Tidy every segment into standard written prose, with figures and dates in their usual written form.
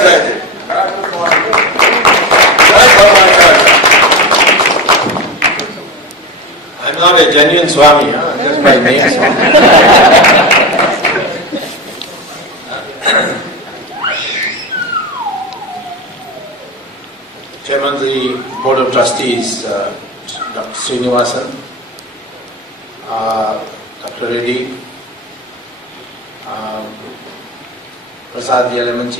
granted. I'm not a genuine Swami, just my name Swami. Chairman of the Board of Trustees, Dr. Srinivasan, Dr. Reddy, Prasad Lemont,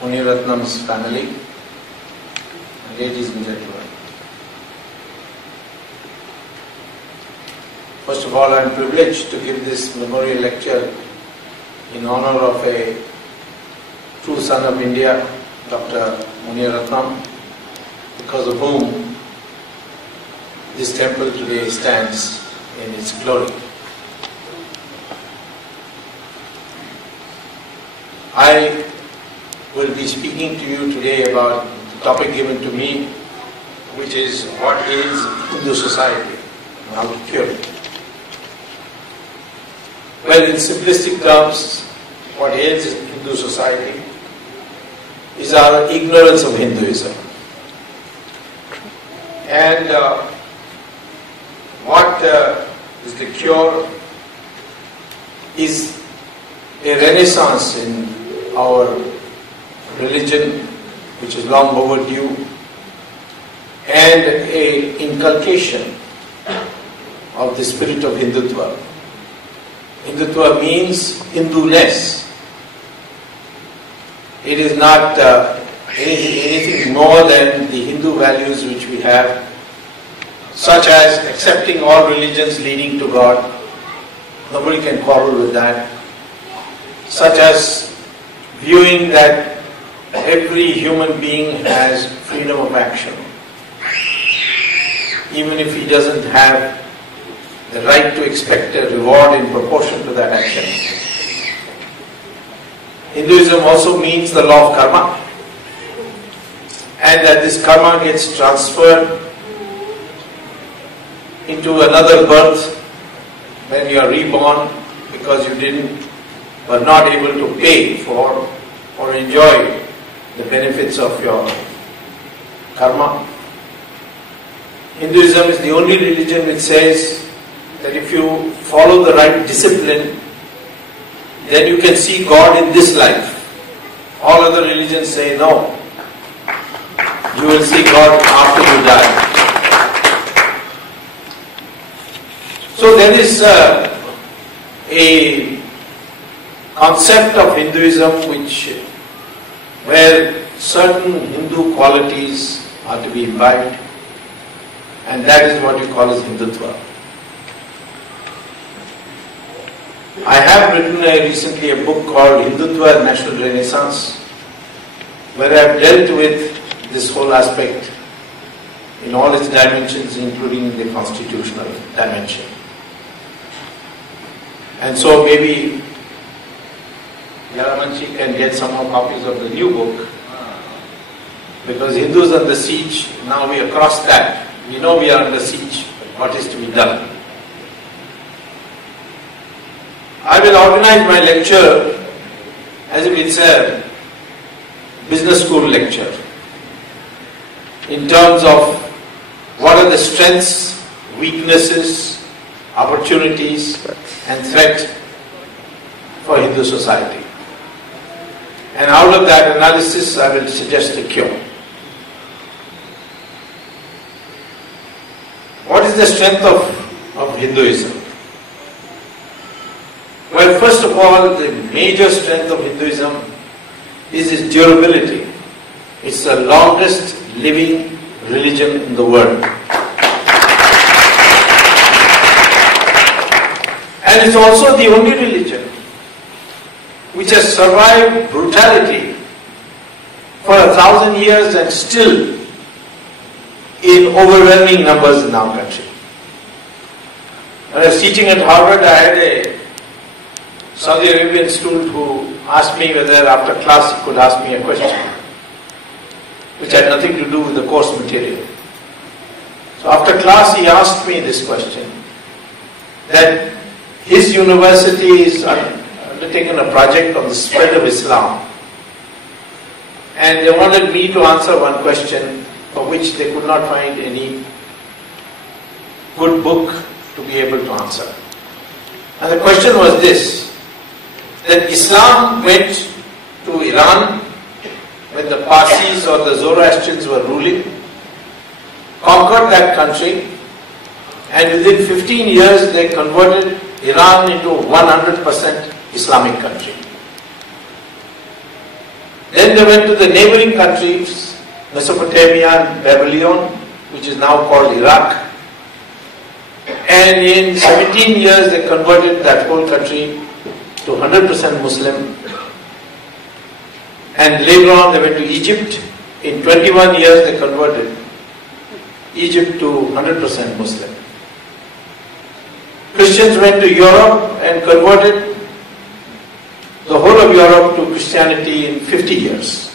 Muniratnam's family, ladies and gentlemen. First of all, I am privileged to give this memorial lecture in honor of a true son of India, Dr. Muniratnam, because of whom this temple today stands in its glory. I will be speaking to you today about the topic given to me, which is what is Hindu society and how to cure it. Well, in simplistic terms, what ails Hindu society is our ignorance of Hinduism. And what is the cure is a renaissance in our religion, which is long overdue, and a inculcation of the spirit of Hindutva. Hindutva means Hindu-ness. It is not anything more than the Hindu values which we have, such as accepting all religions leading to God. Nobody can quarrel with that. Such as viewing that every human being has freedom of action, even if he doesn't have the right to expect a reward in proportion to that action. Hinduism also means the law of karma, and that this karma gets transferred into another birth when you are reborn because you were not able to pay for or enjoy the benefits of your karma. Hinduism is the only religion which says that if you follow the right discipline, then you can see God in this life. All other religions say no. You will see God after you die. So there is a concept of Hinduism where certain Hindu qualities are to be imbibed, and that is what we call as Hindutva. I have written recently a book called Hindutva and National Renaissance, where I have dealt with this whole aspect in all its dimensions, including the constitutional dimension. And so maybe Yalamanchi can get some more copies of the new book, because Hindus under siege, now we are across that. We know we are under siege, what is to be done? I will organize my lecture as if it's a business school lecture in terms of what are the strengths, weaknesses, opportunities and threat for Hindu society. And out of that analysis I will suggest a cure. What is the strength of Hinduism? Well, first of all, the major strength of Hinduism is its durability. It's the longest living religion in the world. And it's also the only religion which has survived brutality for 1,000 years and still in overwhelming numbers in our country. When I was teaching at Harvard, I had a Saudi Arabian student who asked me whether after class he could ask me a question, which had nothing to do with the course material. So after class he asked me this question, that his university is undertaken a project on the spread of Islam. And they wanted me to answer one question for which they could not find any good book to be able to answer. And the question was this, that Islam went to Iran when the Parsis or the Zoroastrians were ruling, conquered that country, and within 15 years they converted Iran into 100% Islamic country. Then they went to the neighboring countries, Mesopotamia and Babylon, which is now called Iraq. And in 17 years they converted that whole country to 100% Muslim. And later on they went to Egypt. In 21 years they converted Egypt to 100% Muslim. Christians went to Europe and converted the whole of Europe to Christianity in 50 years.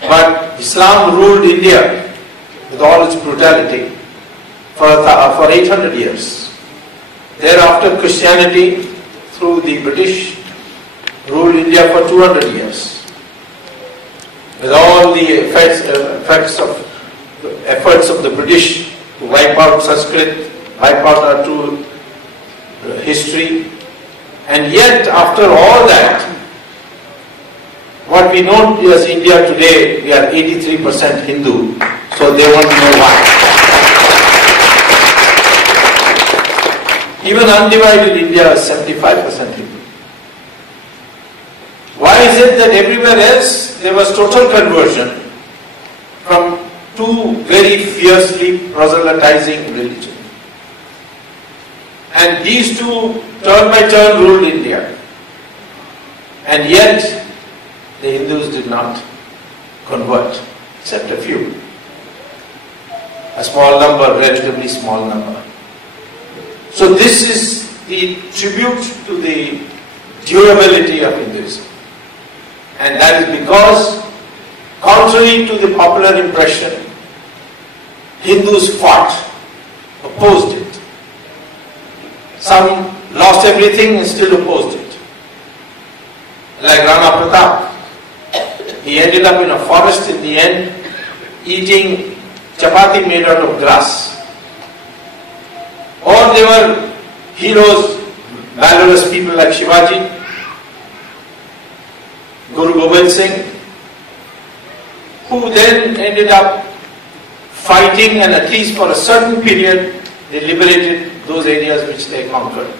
But Islam ruled India with all its brutality for 800 years. Thereafter Christianity through the British ruled India for 200 years. With all the efforts of the British to wipe out Sanskrit, wipe out our true history. And yet, after all that, what we know as India today, we are 83% Hindu, so they want to know why. Even undivided India is 75% Hindu. Why is it that everywhere else there was total conversion from two very fiercely proselytizing religions? And these two turn by turn ruled India. And yet the Hindus did not convert, except a few. A small number, relatively small number. So this is the tribute to the durability of Hinduism. And that is because, contrary to the popular impression, Hindus fought, opposed it. Some lost everything and still opposed it. Like Rana Pratap. He ended up in a forest in the end, eating chapati made out of grass. Or they were heroes, valorous people like Shivaji, Guru Gobind Singh, who then ended up fighting, and at least for a certain period they liberated those areas which they conquered.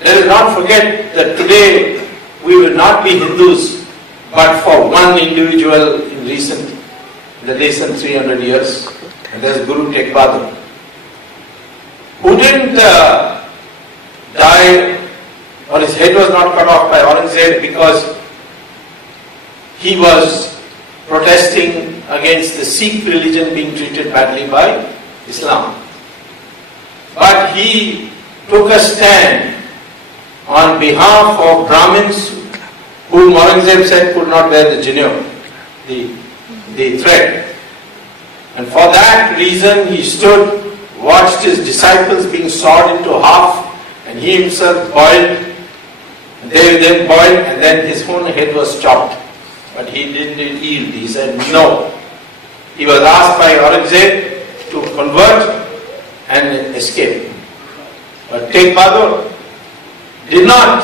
Let us not forget that today we will not be Hindus but for one individual in the recent 300 years, and that is Guru Tegh Bahadur, who didn't die, or his head was not cut off by Aurangzeb because he was protesting against the Sikh religion being treated badly by Islam. But he took a stand on behalf of Brahmins whom Aurangzeb said could not wear the jinyo, the thread. And for that reason he stood, watched his disciples being sawed into half, and he himself boiled, and they then boiled, and then his own head was chopped. But he didn't yield. He said no. He was asked by Aurangzeb to convert and escape. But Tegh Bahadur did not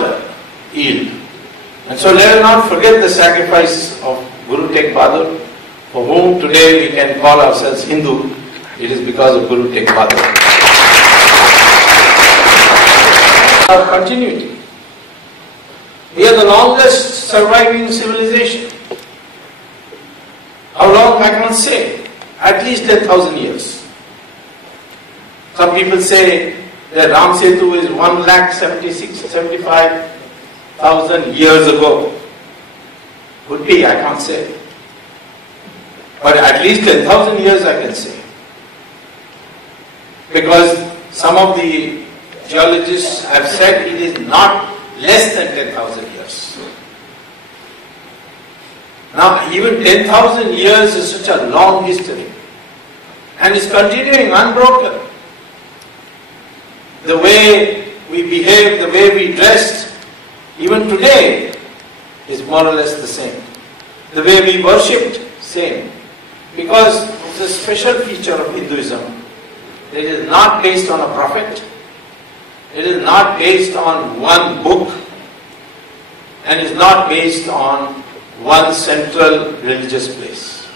yield. And so let us not forget the sacrifice of Guru Tegh Bahadur, for whom today we can call ourselves Hindu. It is because of Guru Tegh Bahadur. Our continuity. We are the longest surviving civilization. How long I cannot say. At least 10,000 years. Some people say that Ram Setu is 1,75,000 years ago. Could be, I can't say. But at least 10,000 years I can say. Because some of the geologists have said it is not less than 10,000 years. Now even 10,000 years is such a long history and is continuing unbroken. The way we behaved, the way we dressed, even today, is more or less the same. The way we worshipped, same. Because it's a special feature of Hinduism. It is not based on a prophet. It is not based on one book. And is not based on one central religious place.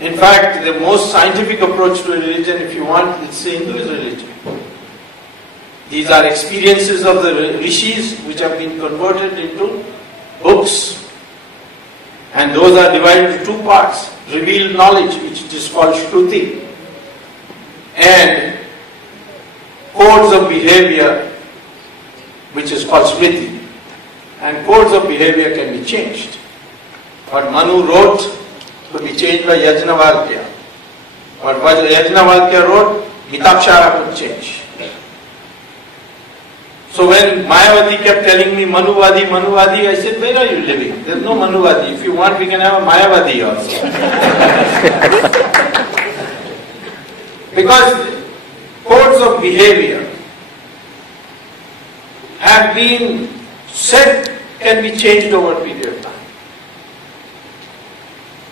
In fact, the most scientific approach to a religion, if you want, it's the Hindu religion. These are experiences of the rishis which have been converted into books. And those are divided into two parts. Revealed knowledge, which is called Shruti, and codes of behavior, which is called Smriti. And codes of behavior can be changed. What Manu wrote could be changed by Yajnavalkya. What Yajnavalkya wrote, Mitakshara could change. So when Mayavati kept telling me Manuvadi, Manuvadi, I said, where are you living? There is no Manuvadi. If you want, we can have a Mayavadi also. Because codes of behavior have been said can be changed over a period of time.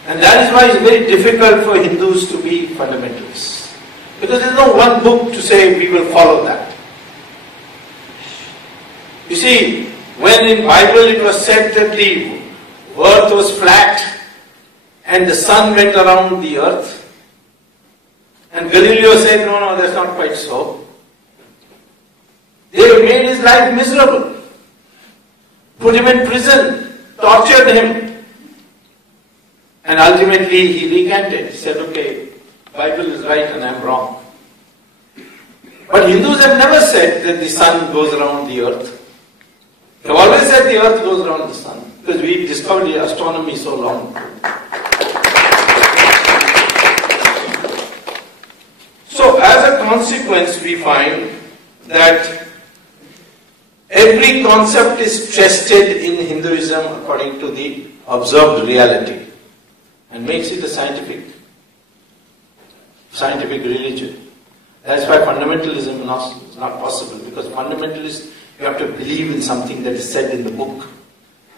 And that is why it's very difficult for Hindus to be fundamentalists. Because there is no one book to say we will follow that. You see, when in Bible it was said that the earth was flat and the sun went around the earth, and Galileo said, no, that's not quite so. They made his life miserable, put him in prison, tortured him, and ultimately he recanted. He said, okay, Bible is right and I'm wrong. But Hindus have never said that the sun goes around the earth. They've always said the earth goes around the sun, because we discovered the astronomy so long ago. So as a consequence, we find that every concept is tested in Hinduism according to the observed reality and makes it a scientific religion. That's why fundamentalism is not possible, because fundamentalists, you have to believe in something that is said in the book.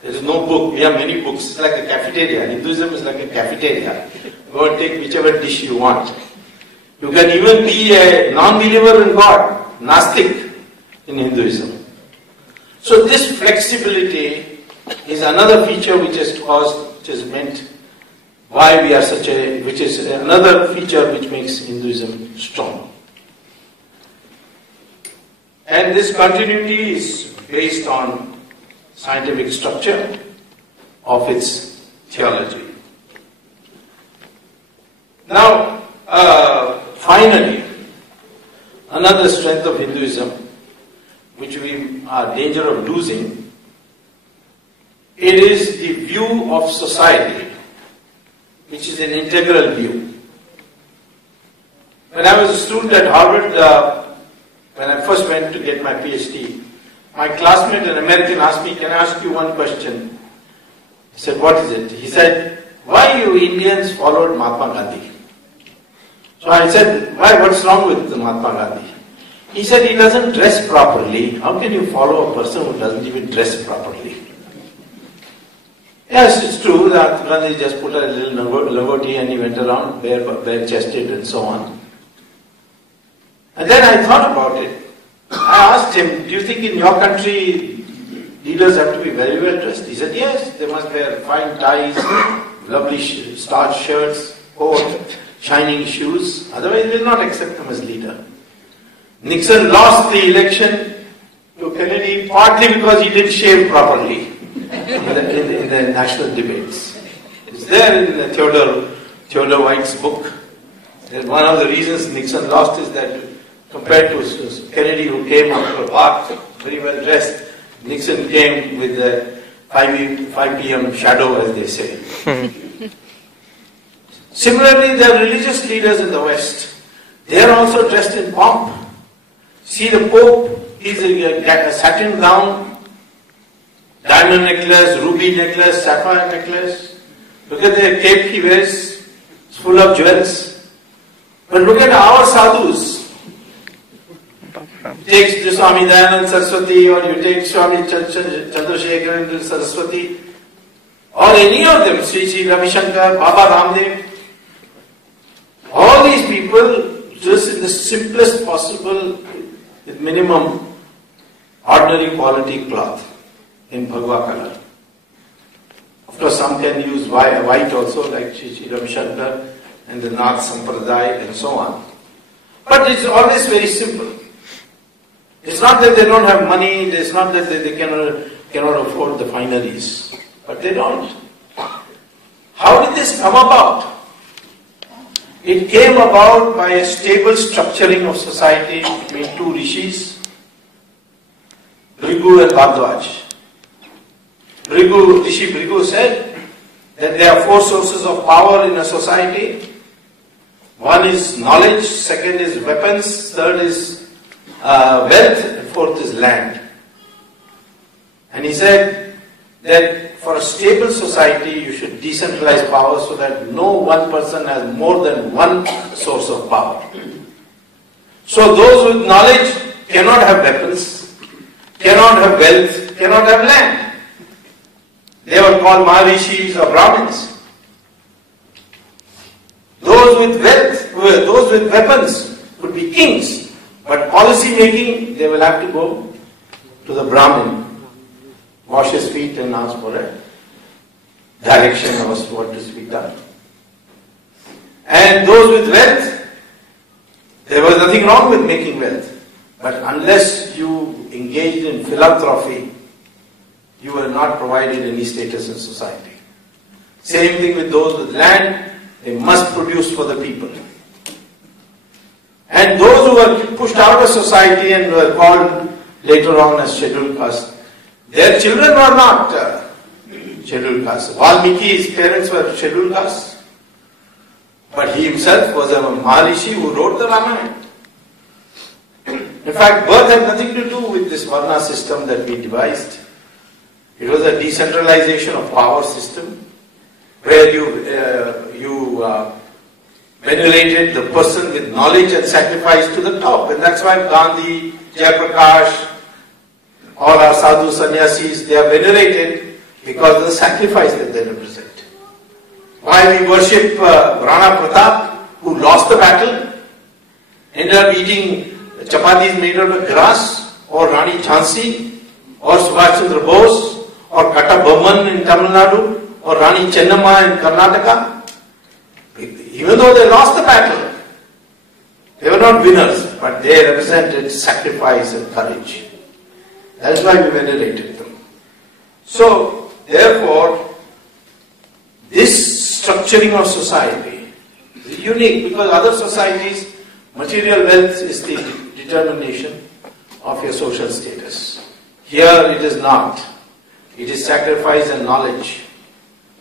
There is no book. We have many books. It's like a cafeteria. Hinduism is like a cafeteria. Go and take whichever dish you want. You can even be a non-believer in God, Nastik, in Hinduism. So this flexibility is another feature which has meant why we are which is another feature which makes Hinduism strong. And this continuity is based on scientific structure of its theology. Now, finally, another strength of Hinduism, which we are in danger of losing, it is the view of society, which is an integral view. When I was a student at Harvard, when I first went to get my PhD, my classmate, an American, asked me, can I ask you one question? I said, what is it? He said, why you Indians followed Mahatma Gandhi? So I said, why, what's wrong with Mahatma Gandhi? He said, he doesn't dress properly. How can you follow a person who doesn't even dress properly? Yes, it's true that Gandhi just put a little lavoti and he went around bare-chested and so on. And then I thought about it. I asked him, do you think in your country leaders have to be very well dressed? He said, yes, they must wear fine ties, lovely starched shirts, coat, shining shoes. Otherwise, we will not accept him as leader. Nixon lost the election to Kennedy partly because he didn't shave properly in the national debates. It's there in Theodore White's book. And one of the reasons Nixon lost is that compared to Kennedy, who came after a bath, very well dressed, Nixon came with the 5 p.m. shadow, as they say. Similarly, the religious leaders in the West, they are also dressed in pomp. See the Pope, he's a satin gown, diamond necklace, ruby necklace, sapphire necklace. Look at the cape he wears, it's full of jewels. But look at our sadhus. take Swami Dayanand Saraswati, or you take Swami Chandrasekhar Saraswati, or any of them, Sri Ravi Shankar, Baba Ramdev, all these people just in the simplest possible, with minimum ordinary quality cloth in Bhagwa color. Of course, some can use white also, like Sri Ravi Shankar and the Nath Sampradaya and so on. But it's always very simple. It's not that they don't have money, it's not that they cannot afford the fineries, but they don't. How did this come about? It came about by a stable structuring of society between two rishis, Bhrigu and Bhardwaj. Rishi Bhrigu said that there are four sources of power in a society. One is knowledge, second is weapons, third is wealth, and fourth is land. And he said that for a stable society you should decentralize power so that no one person has more than one source of power. So those with knowledge cannot have weapons, cannot have wealth, cannot have land. They were called Maharishis or Brahmins. Those with wealth, those with weapons would be kings, but policy making, they will have to go to the Brahmin, wash his feet and ask for a direction of what is to be done. And those with wealth, there was nothing wrong with making wealth, but unless you engaged in philanthropy, you were not provided any status in society. Same thing with those with land, they must produce for the people. And those who were pushed out of society and were called later on as scheduled caste, their children were not scheduled caste. Valmiki's parents were scheduled caste, but he himself was a Maharishi who wrote the Ramayana. In fact, birth had nothing to do with this Varna system that we devised. It was a decentralization of power system where you venerated the person with knowledge and sacrifice to the top. And that's why Gandhi, Jayaprakash, all our sadhu sannyasis, they are venerated because of the sacrifice that they represent. Why we worship Rana Pratap, who lost the battle, ended up eating chapatis made out of grass, or Rani Jhansi, or Subhash Chandra Bose, or Kata Bomman in Tamil Nadu, or Rani Chennamma in Karnataka. Even though they lost the battle, they were not winners, but they represented sacrifice and courage. That is why we venerated them. So, therefore, this structuring of society is unique because other societies, material wealth is the determination of your social status. Here it is not. It is sacrifice and knowledge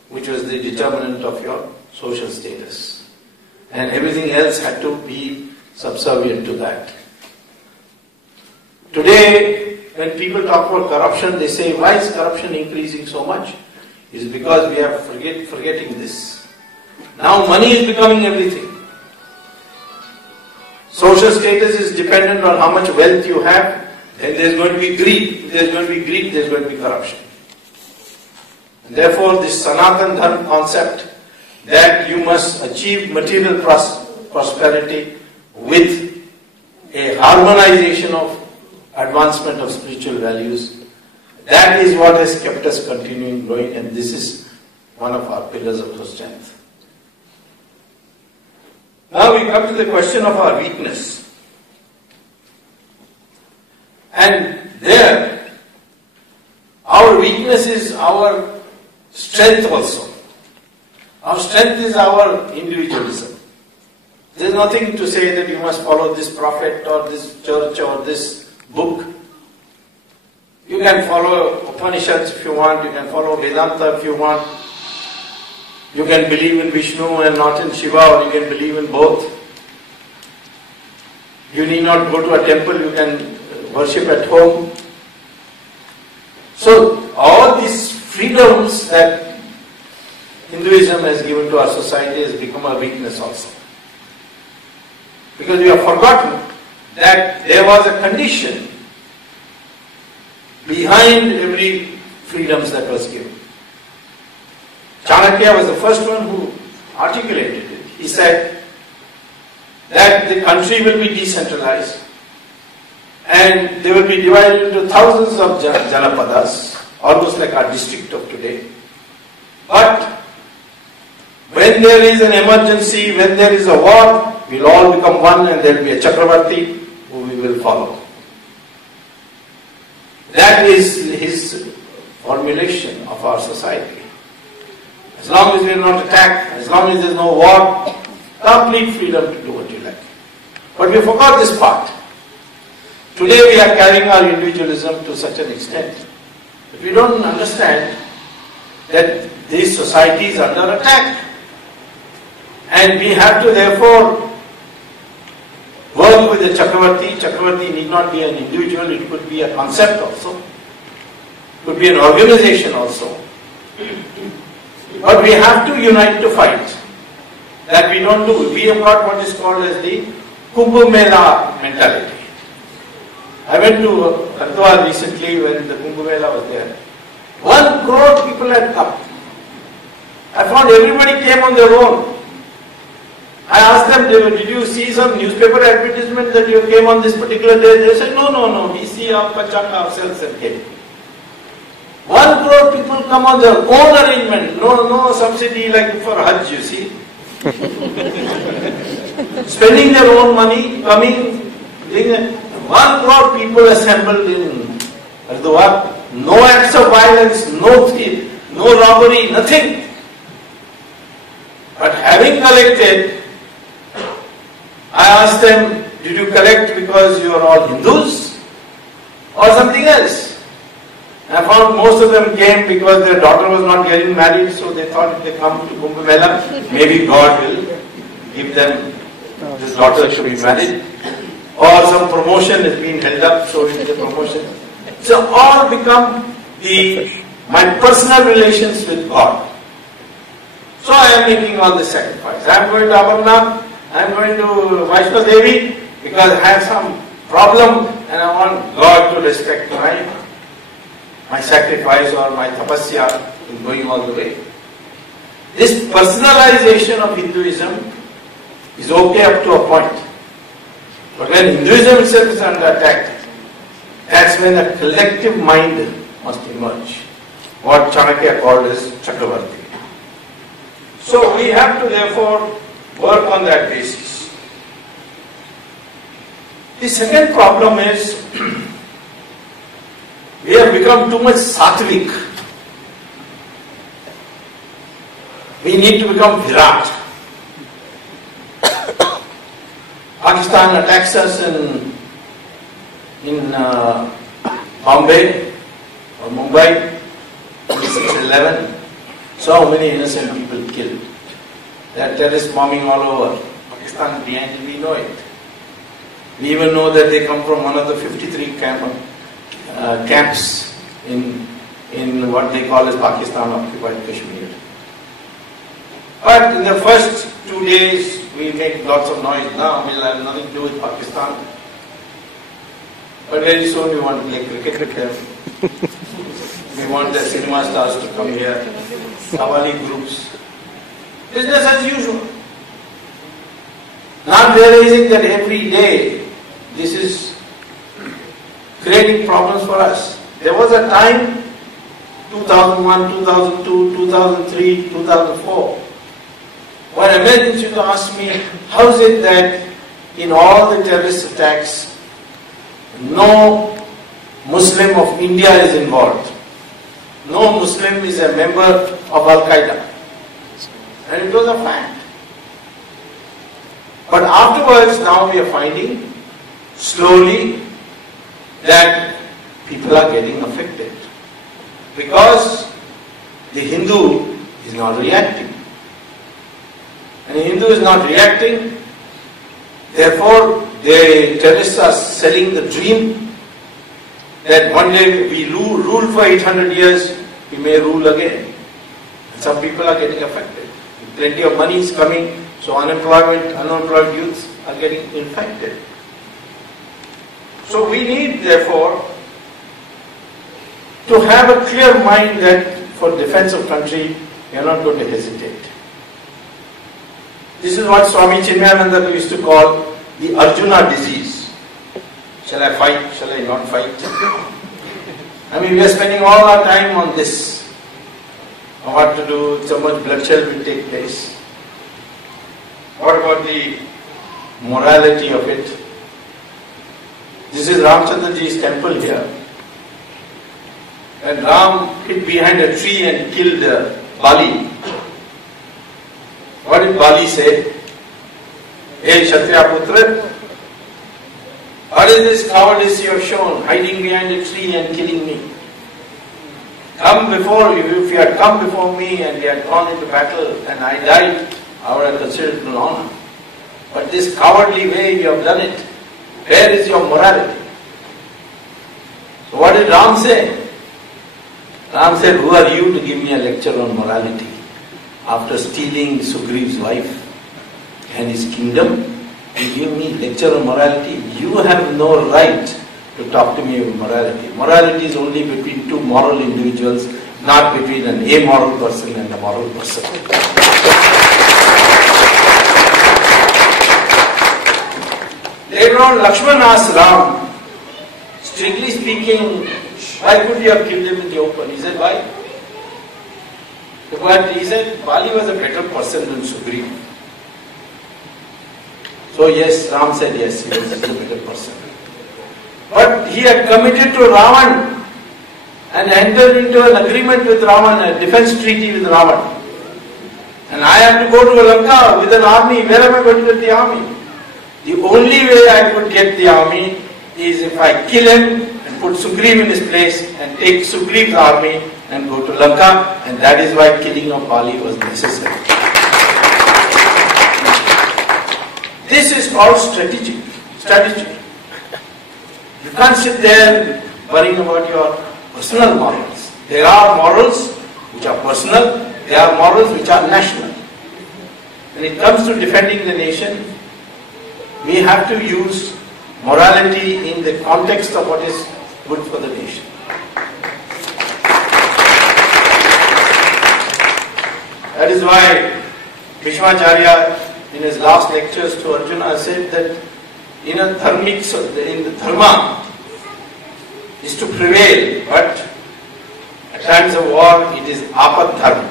which was the determinant of your social status. And everything else had to be subservient to that. Today, when people talk about corruption, they say, why is corruption increasing so much? It's because we are forgetting this. Now money is becoming everything. Social status is dependent on how much wealth you have, and there's going to be greed. If there's going to be greed, there's going to be corruption. And therefore, this Sanatan Dharma concept that you must achieve material prosperity with a harmonization of advancement of spiritual values, that is what has kept us continuing growing, and this is one of our pillars of our strength. Now we come to the question of our weakness. And there, our weakness is our strength also. Our strength is our individualism. There is nothing to say that you must follow this prophet or this church or this book. You can follow Upanishads if you want, you can follow Vedanta if you want. You can believe in Vishnu and not in Shiva, or you can believe in both. You need not go to a temple, you can worship at home. So all these freedoms that Hinduism has given to our society has become a weakness also. Because we have forgotten that there was a condition behind every freedoms that was given. Chanakya was the first one who articulated it. He said that the country will be decentralized and they will be divided into thousands of janapadas, almost like our district of today. But when there is an emergency, when there is a war, we'll all become one and there will be a Chakravarti who we will follow. That is his formulation of our society. As long as we are not attacked, as long as there is no war, complete freedom to do what you like. But we forgot this part. Today we are carrying our individualism to such an extent that we don't understand that this society is under attack. And we have to therefore work with the Chakravarti. Chakravarti need not be an individual, it could be a concept also. It could be an organization also. But we have to unite to fight. That we don't do. We have got what is called as the Kumbh Mela mentality. I went to Vadra recently when the Kumbh Mela was there. 1 crore people had come. I found everybody came on their own. I asked them, did you see some newspaper advertisement that you came on this particular day? They said, no, we see our pachak ourselves and came. 1 crore people come on their own arrangement, no subsidy like for Hajj, you see. Spending their own money, coming, 1 crore people assembled in Hardwar. No acts of violence, no thief, no robbery, nothing. But having collected, I asked them, did you collect because you are all Hindus or something else? I found most of them came because their daughter was not getting married, so they thought if they come to Kumbh Mela, maybe God will give them, this daughter should be married. Or some promotion is being held up, so it is a promotion. So all become my personal relations with God. So I am making all the sacrifice. I am going to Amarnath, I am going to Vaishno Devi because I have some problem and I want God to respect my sacrifice or my tapasya in going all the way. This personalization of Hinduism is okay up to a point. But when Hinduism itself is under attack, that's when a collective mind must emerge. What Chanakya called as Chakravarti. So we have to therefore work on that basis. The second problem is we have become too much sattvic. We need to become Virat. Pakistan attacks us in Bombay or Mumbai in 6/11. So many innocent people killed. That terrorist bombing all over. Pakistan behind it, we know it. We even know that they come from one of the 53 camps in what they call as Pakistan occupied Kashmir. But in the first 2 days, we make lots of noise. Now we'll have nothing to do with Pakistan. But very soon we want to play cricket with them. We want the cinema stars to come here. Qawwali groups. Business as usual. Not realizing that every day this is creating problems for us. There was a time, 2001, 2002, 2003, 2004, when Americans used to ask me, how is it that in all the terrorist attacks, no Muslim of India is involved? No Muslim is a member of Al-Qaeda. And it was a fact. But afterwards, now we are finding slowly that people are getting affected. Because the Hindu is not reacting. And the Hindu is not reacting, therefore the terrorists are selling the dream that one day we rule for 800 years, we may rule again. And some people are getting affected. Plenty of money is coming, so unemployed youths are getting infected. So we need, therefore, to have a clear mind that for defense of country, we are not going to hesitate. This is what Swami Chinmayananda used to call the Arjuna disease. Shall I fight? Shall I not fight? I mean, we are spending all our time on this. What to do, so much bloodshed will take place. What about the morality of it? This is Ramchandraji's temple here. And Ram hid behind a tree and killed Bali. What did Bali say? Hey Kshatriya Putra, what is this cowardice you have shown, hiding behind a tree and killing me? Come before you, if you had come before me and we had gone into battle and I died, I would have considered it an honor. But this cowardly way you have done it, where is your morality? So what did Ram say? Ram said, who are you to give me a lecture on morality? After stealing Sugriva's wife and his kingdom, you give me lecture on morality? You have no right to talk to me about morality. Morality is only between two moral individuals, not between an amoral person and a moral person. Later on, Lakshman asked Ram, strictly speaking, why could you have killed him in the open? He said, why? But he said, Bali was a better person than Sugriva. So yes, Ram said yes, he was a better person. But he had committed to Ravan and entered into an agreement with Ravan, a defense treaty with Ravan. And I have to go to Lanka with an army. Where am I going to get the army? The only way I could get the army is if I kill him and put Sugriva in his place and take Sugriva's army and go to Lanka, and that is why killing of Bali was necessary. This is called strategy. You can't sit there worrying about your personal morals. There are morals which are personal, there are morals which are national. When it comes to defending the nation, we have to use morality in the context of what is good for the nation. That is why Bhishmacharya in his last lectures to Arjuna said that in the dharma is to prevail, but at times of war it is apad dharma.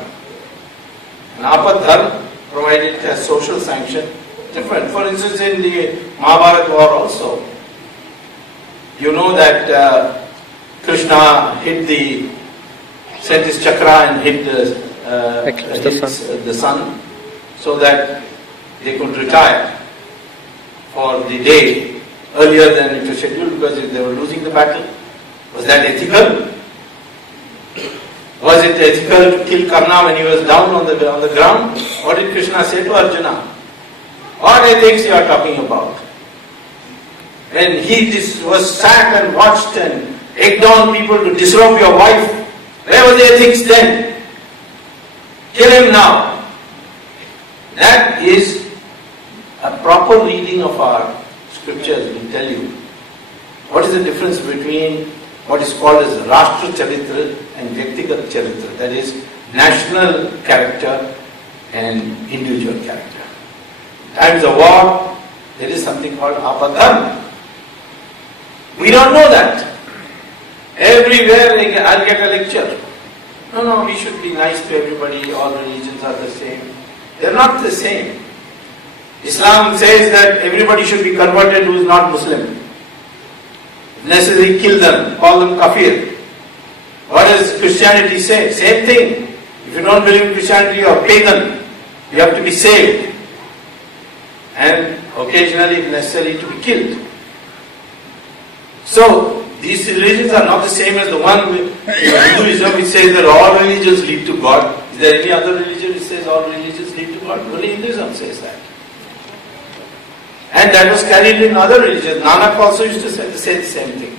And apad dharma, provided it has social sanction, different. For instance, in the Mahabharata war also, you know that Krishna sent his chakra and hit the sun so that they could retire for the day earlier than it was scheduled because they were losing the battle. Was that ethical? Was it ethical to kill Karna when he was down on the ground? What did Krishna say to Arjuna? What ethics you are talking about? When he was sat and watched and egged on people to disrobe your wife, where was the ethics then? Kill him now. That is a proper reading of our scriptures will tell you what is the difference between what is called as Rashtra Charitra and Vyaktigat Charitra, that is national character and individual character. Times of war, there is something called apadharma. We don't know that. Everywhere I'll get a lecture. No, we should be nice to everybody, all religions are the same. They're not the same. Islam says that everybody should be converted who is not Muslim. If necessary, kill them, call them kafir. What does Christianity say? Same thing. If you don't believe in Christianity, you are pagan. You have to be saved. And occasionally, if necessary, to be killed. So, these religions are not the same as the one with Hinduism which says that all religions lead to God. Is there any other religion which says all religions lead to God? Only Hinduism says that. And that was carried in other religions. Nanak also used to say the same thing.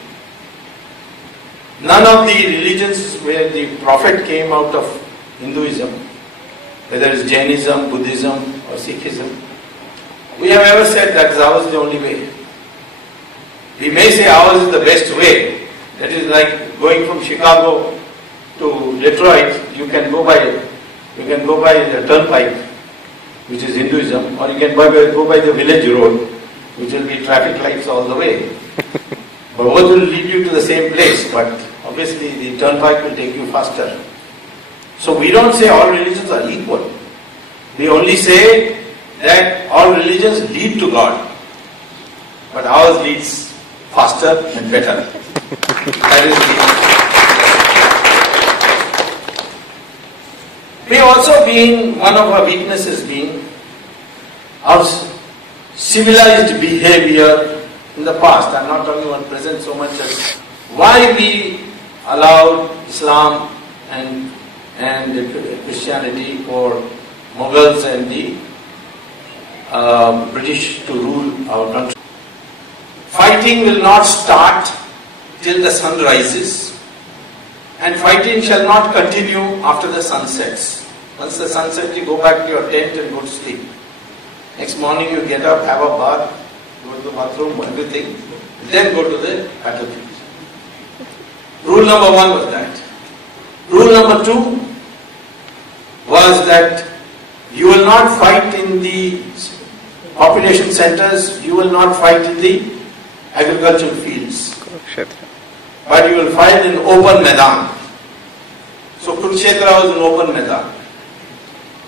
None of the religions where the Prophet came out of Hinduism, whether it's Jainism, Buddhism or Sikhism, we have ever said that that was the only way. We may say ours is the best way. That is like going from Chicago to Detroit. You can go by the turnpike, which is Hinduism, or you can go by the village road, which will be traffic lights all the way. But both will lead you to the same place, but obviously the turnpike will take you faster. So we don't say all religions are equal. We only say that all religions lead to God, but ours leads faster and better. That is the... We also being, one of our weaknesses being our civilized behavior in the past. I'm not talking about present so much as why we allowed Islam and Christianity for Mughals and the British to rule our country. Fighting will not start till the sun rises, and fighting shall not continue after the sun sets. Once the sun sets, you go back to your tent and go to sleep. Next morning you get up, have a bath, go to the bathroom, everything, then go to the battlefield. Rule number 1 was that. Rule number 2 was that you will not fight in the population centers, you will not fight in the agricultural fields. But you will fight in open Maidan. So Kurukshetra was an open Maidan.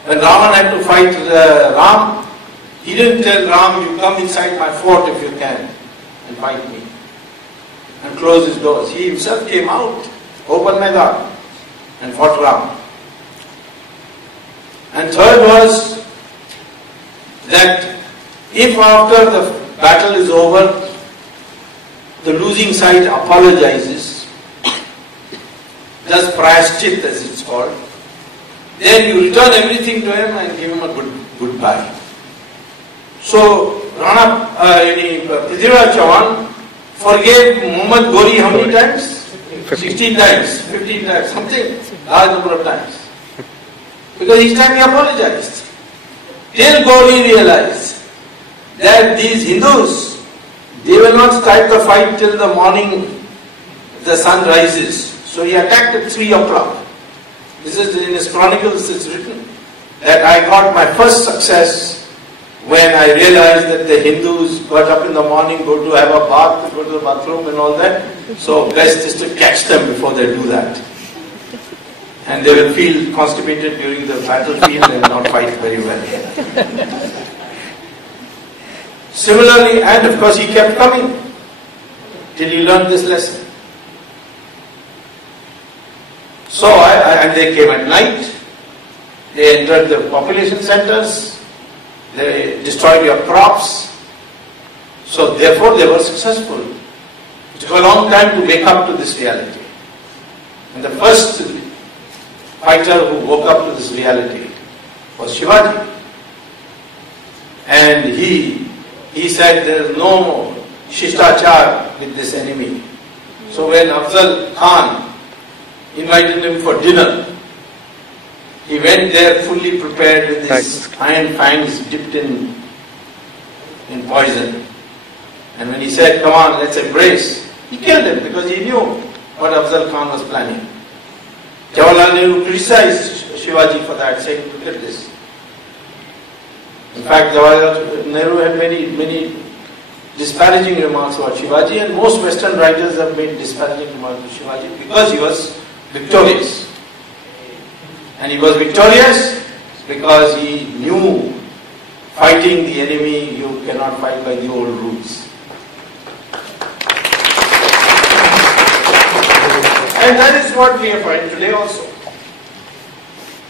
When Ravan had to fight Ram, he didn't tell Ram, you come inside my fort if you can and fight me. And close his doors. He himself came out, open Maidan, and fought Ram. And third was that if after the battle is over, the losing side apologizes, does prayashchit as it's called, then you return everything to him and give him a goodbye. So Prithviraj Chauhan forgave Muhammad Ghori how many times? 16 times, 15 times, something, large number of times. Because each time he apologized. Till Ghori realized that these Hindus, they will not start the fight till the morning the sun rises. So he attacked at 3 o'clock. This is in his chronicles, it's written that I got my first success when I realized that the Hindus got up in the morning, go to have a bath, go to the bathroom and all that. So best is to catch them before they do that. And they will feel constipated during the battlefield and not fight very well. Similarly, and of course he kept coming till he learned this lesson. So, and they came at night, they entered the population centers, they destroyed your crops, so therefore they were successful. It took a long time to wake up to this reality. And the first fighter who woke up to this reality was Shivaji. And he said there is no shishtachar with this enemy. So when Afzal Khan invited him for dinner, he went there fully prepared with his iron fangs dipped in poison. And when he said, come on, let's embrace, he killed him because he knew what Afzal Khan was planning. Jawaharlal Nehru criticized Shivaji for that, saying, look at this. In fact, Jawaharlal Nehru had many disparaging remarks about Shivaji, and most Western writers have made disparaging remarks about Shivaji because he was victorious. And he was victorious because he knew fighting the enemy, you cannot fight by the old rules. And that is what we are finding today also.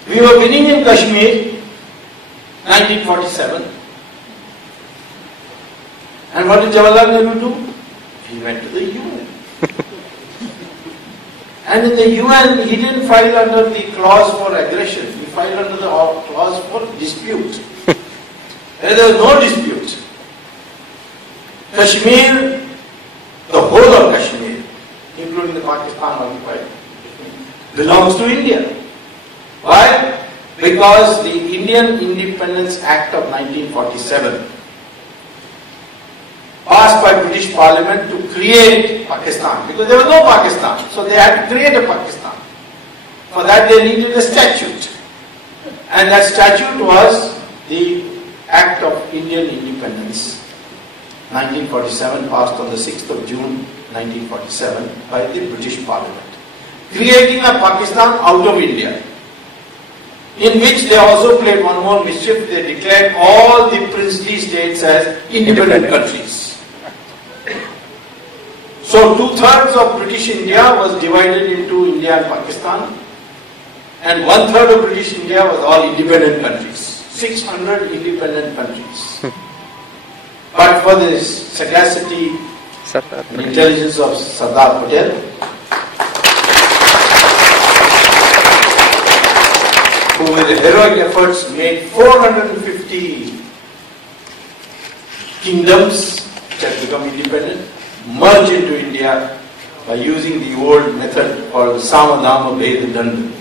We were winning in Kashmir, 1947. And what did Jawaharlal Nehru do? He went to the UN. And in the UN, he didn't file under the clause for aggression. He filed under the clause for dispute. There was no dispute. Kashmir, the whole of Kashmir, including the Pakistan occupied, belongs to India. Why? Because the Indian Independence Act of 1947 passed by British Parliament to create Pakistan, because there was no Pakistan, so they had to create a Pakistan. For that they needed a statute, and that statute was the Act of Indian Independence, 1947, passed on the 6th of June 1947 by the British Parliament, creating a Pakistan out of India, in which they also played one more mischief. They declared all the princely states as independent countries. So 2/3 of British India was divided into India and Pakistan, and 1/3 of British India was all independent countries. 600 independent countries. But for this sagacity and intelligence of Sardar Patel, who with heroic efforts made 450 kingdoms which have become independent, merge into India by using the old method called Samadama Bhed Dand.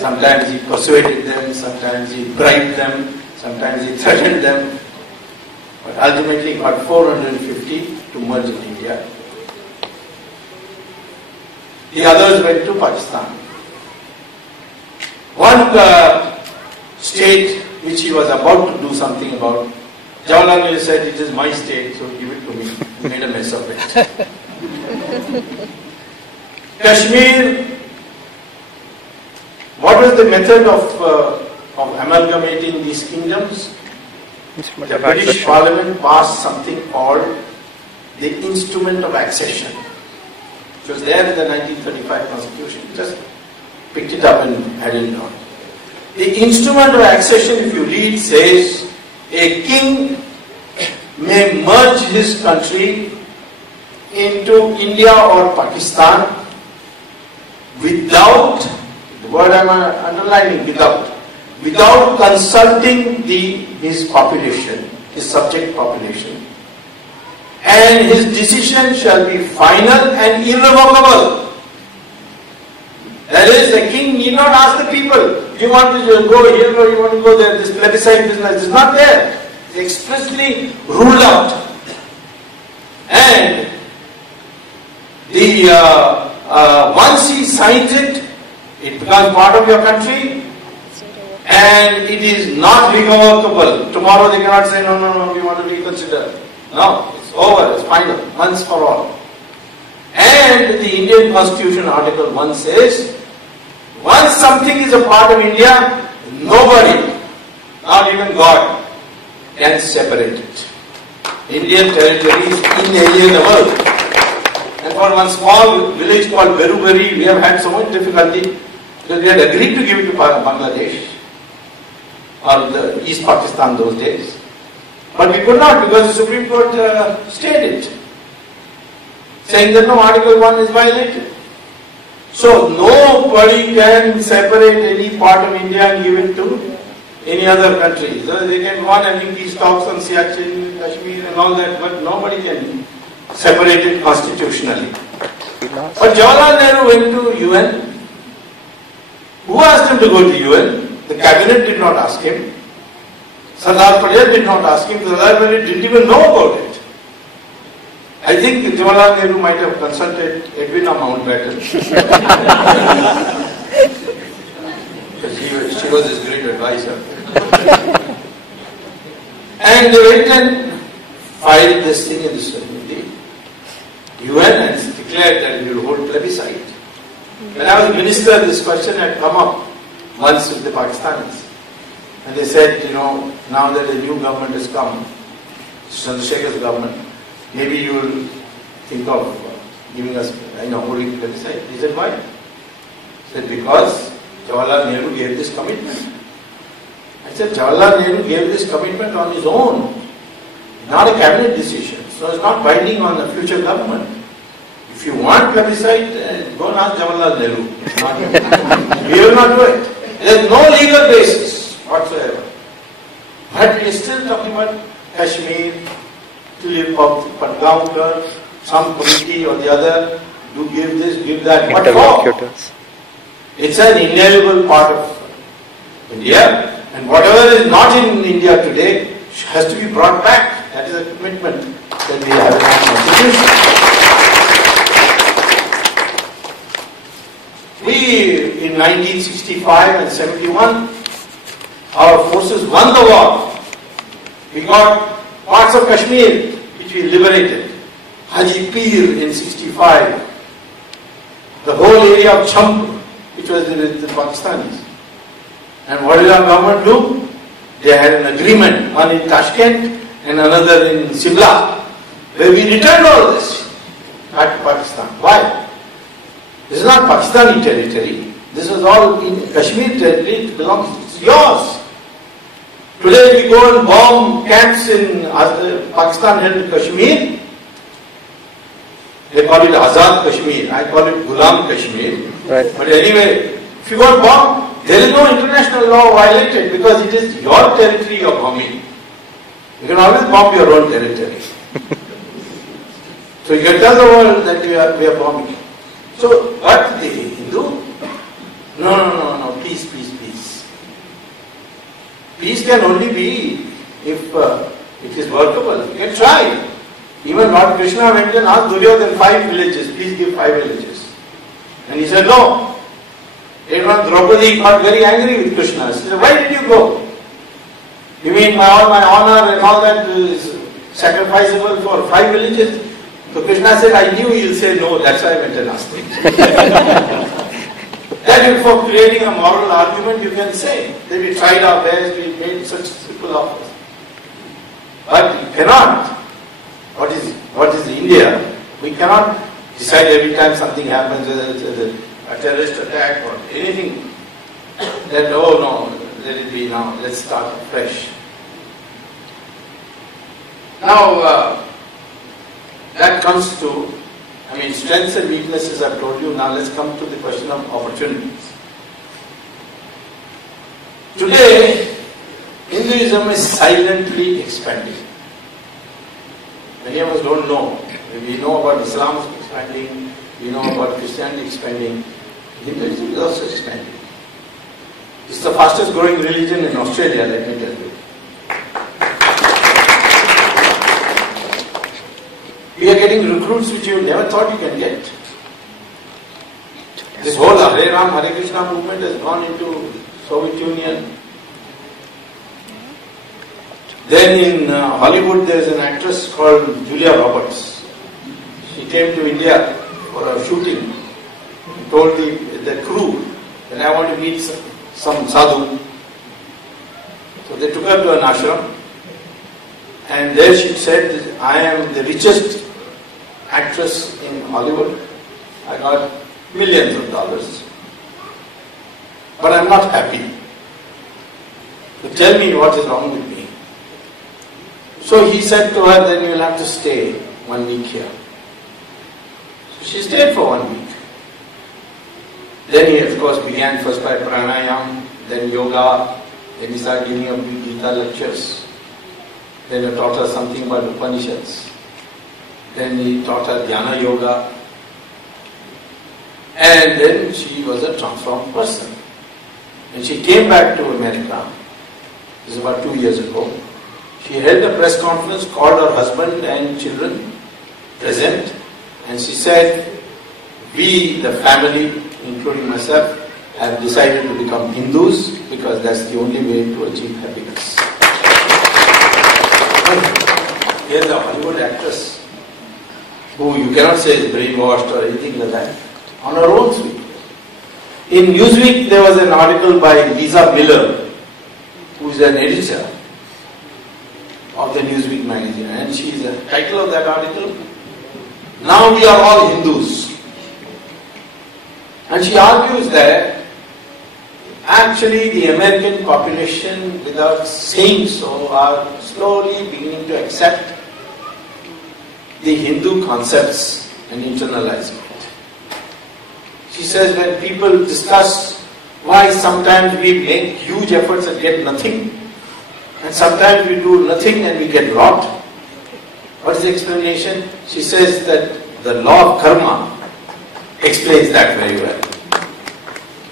Sometimes he persuaded them, sometimes he bribed them, sometimes he threatened them, but ultimately got 450 to merge in India. The others went to Pakistan. One state which he was about to do something about, Jawaharlal Nehru said, "It is my state, so give it to me." He made a mess of it. Kashmir. What was the method of amalgamating these kingdoms? The British Parliament passed something called the Instrument of Accession. It was there in the 1935 Constitution. Just picked it up and added it on. The Instrument of Accession, if you read, says a king may merge his country into India or Pakistan without, the word I am underlining, without consulting his population, his subject population, and his decision shall be final and irrevocable. That is, the king need not ask the people, you want to go here or you want to go there, this plebiscite business is not there. It's explicitly ruled out. And once he signs it, it becomes part of your country, and it is not revocable. Tomorrow they cannot say, no, we want to reconsider. No, it's over, it's final, once for all. And the Indian Constitution, Article 1 says, once something is a part of India, nobody, not even God, can separate it. Indian territory is inalienable. And for one small village called Beruberi, we have had so much difficulty because we had agreed to give it to Bangladesh or the East Pakistan those days. But we could not because the Supreme Court stayed it, saying that no, Article 1 is violated. So nobody can separate any part of India and give it to any other country. So they can go on having peace talks on Siachen, Kashmir and all that, but nobody can separate it constitutionally. But Jawaharlal Nehru went to UN. Who asked him to go to UN? The cabinet did not ask him. Sardar Patel did not ask him. Sardar Patel didn't even know about it. I think Jawaharlal Nehru might have consulted Edwina Mountbatten. Because she was his great advisor. And they went and filed this thing in the UN and declared that we will hold plebiscite. When I was minister, this question had come up once with the Pakistanis. And they said, now that a new government has come, Chandrasekhar's government, maybe you will think of giving us, holding plebiscite. He said, why? He said, because Jawaharlal Nehru gave this commitment. I said, Jawaharlal Nehru gave this commitment on his own, not a cabinet decision. So it's not binding on the future government. If you want plebiscite, go and ask Jawaharlal Nehru. We will not do it. There is no legal basis whatsoever. But we are still talking about Kashmir, Patgaonkar, some committee or the other, do give this, give that. What for? It's an inalienable part of India, and whatever is not in India today has to be brought back. That is a commitment then we have a constitution. We, in 1965 and 71, our forces won the war. We got parts of Kashmir, which we liberated. Haji Pir in 65. The whole area of Champ, which was with the Pakistanis. And what did our government do? They had an agreement, one in Tashkent and another in Simla, where we returned all this back to Pakistan. Why? This is not Pakistani territory. This was all in Kashmir territory. It belongs, it's yours. Today we go and bomb camps in Pakistan held Kashmir. They call it Azad Kashmir. I call it Ghulam Kashmir. Right. But anyway, if you got bombed, there is no international law violated because it is your territory you're bombing. You can always bomb your own territory. So you can tell the world that we are bombing. So what did they do? No, peace. Peace can only be if it is workable. You can try. Even Lord Krishna went and asked Duryodhana 5 villages, please give 5 villages. And he said no. Later on Draupadi got very angry with Krishna. She said, why did you go? You mean all my honor and all that is sacrificable for 5 villages? So Krishna said, I knew you'll say no, that's why I went and asked him. That is for creating a moral argument, you can say that we tried our best, we made such simple offers. But you cannot. What is India? We cannot decide every time something happens, whether it's a terrorist attack or anything, that, oh no, let it be now, let's start fresh. Now, that comes to, strengths and weaknesses I've told you. Now let's come to the question of opportunities. Today, Hinduism is silently expanding. Many of us don't know. We know about Islam expanding, we know about Christianity expanding. Hinduism is also expanding. It's the fastest growing religion in Australia, let me tell you. We are getting recruits which you never thought you can get. This whole Hare Ram, Hare Krishna movement has gone into Soviet Union. Then in Hollywood there is an actress called Julia Roberts. She came to India for a shooting. She told the crew that I want to meet some sadhu. So they took her to an ashram. And there she said, I am the richest actress in Hollywood. I got millions of dollars. But I'm not happy. So tell me what is wrong with me. So he said to her, then you will have to stay 1 week here. So she stayed for 1 week. Then he of course began first by pranayam, then yoga, then he started giving up Gita lectures. Then he taught her something about Upanishads. Then he taught her Dhyana Yoga. And then she was a transformed person. When she came back to America, this is about 2 years ago, she held a press conference, called her husband and children present, and she said, we, the family, including myself, have decided to become Hindus because that's the only way to achieve happiness. Here's a Hollywood actress who you cannot say is brainwashed or anything like that, on her own sweet. In Newsweek there was an article by Lisa Miller, who is an editor of the Newsweek magazine, and she is the title of that article, Now We Are All Hindus. And she argues that actually the American population, without saying so, are slowly beginning to accept the Hindu concepts and internalize it. She says when people discuss why sometimes we make huge efforts and get nothing, and sometimes we do nothing and we get lot, what is the explanation? She says that the law of karma explains that very well.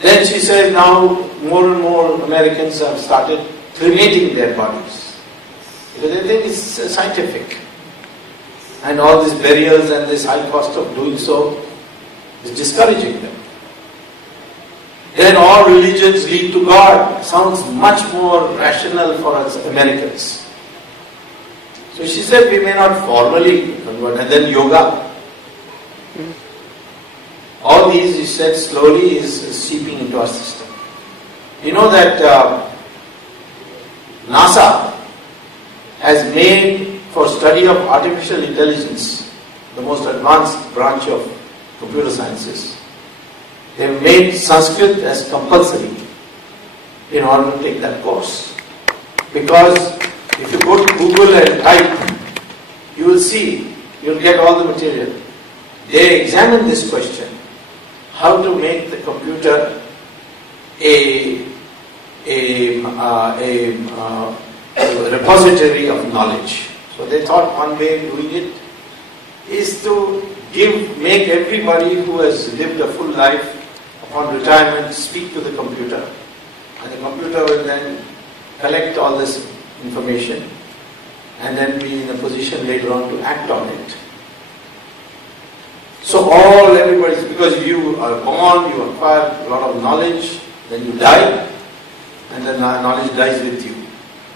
Then she says now more and more Americans have started cremating their bodies because they think it's scientific. and all these burials and this high cost of doing so is discouraging them. Then all religions lead to God sounds much more rational for us Americans. So she said we may not formally convert. And then yoga. All these, she said, slowly is seeping into our system. You know that NASA has made for study of artificial intelligence, the most advanced branch of computer sciences, they have made Sanskrit as compulsory in order to take that course. Because if you go to Google and type, you will see, you will get all the material. They examine this question, how to make the computer a repository of knowledge. So they thought one way of doing it is to make everybody who has lived a full life upon retirement speak to the computer, and the computer will then collect all this information and then be in a position later on to act on it. So everybody's, because you are born, you acquire a lot of knowledge, then you die, and then knowledge dies with you.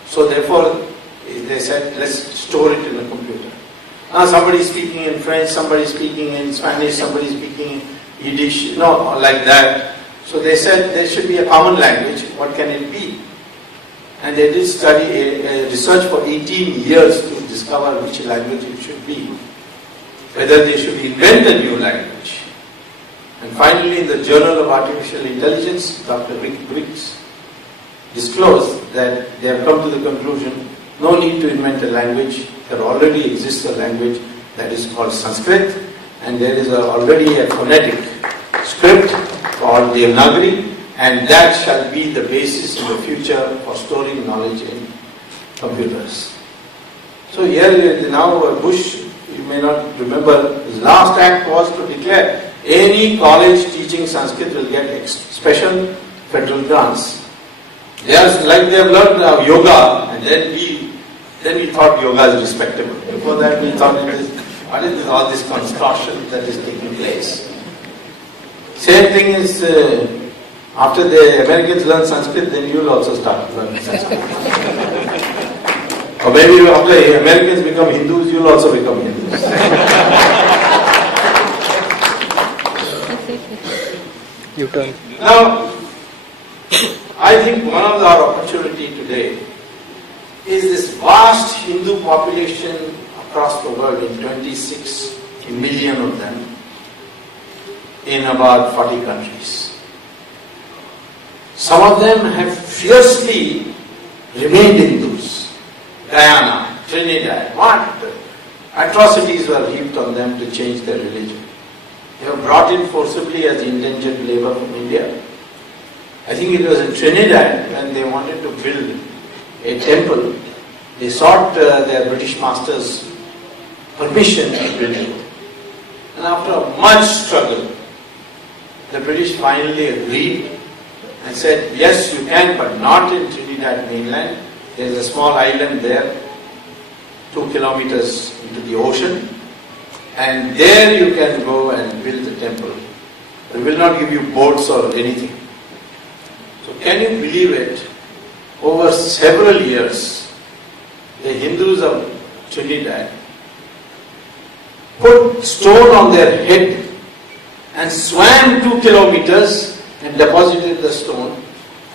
So therefore, they said, let's store it in a computer. Now somebody is speaking in French, somebody is speaking in Spanish, somebody is speaking Yiddish, no, like that. So they said there should be a common language. What can it be? And they did study a research for 18 years to discover which language it should be. Whether they should invent a new language. And finally, in the Journal of Artificial Intelligence, Dr. Rick Briggs disclosed that they have come to the conclusion, no need to invent a language. There already exists a language that is called Sanskrit, and there is already a phonetic script called Devanagari, and that shall be the basis in the future for storing knowledge in computers. So here now Bush, you may not remember, his last act was to declare any college teaching Sanskrit will get special federal grants. They are like they have learned yoga, and then we thought yoga is respectable. Before that we thought what is all this contortion that is taking place? Same thing is after the Americans learn Sanskrit, then you will also start learning Sanskrit. Or maybe after the Americans become Hindus, you will also become Hindus. You turn. Now, I think one of our opportunity today is this vast Hindu population across the world, in 26 million of them, in about 40 countries. Some of them have fiercely remained Hindus. Guyana, Trinidad, what atrocities were heaped on them to change their religion. They were brought in forcibly as indentured labor from India. I think it was in Trinidad when they wanted to build a temple. They sought their British masters' permission to build it. And after much struggle, the British finally agreed and said, yes, you can, but not in Trinidad mainland. There is a small island there, 2 kilometers into the ocean, and there you can go and build the temple. We will not give you boats or anything. So can you believe it? Over several years, the Hindus of Trinidad put stone on their head and swam 2 kilometers and deposited the stone,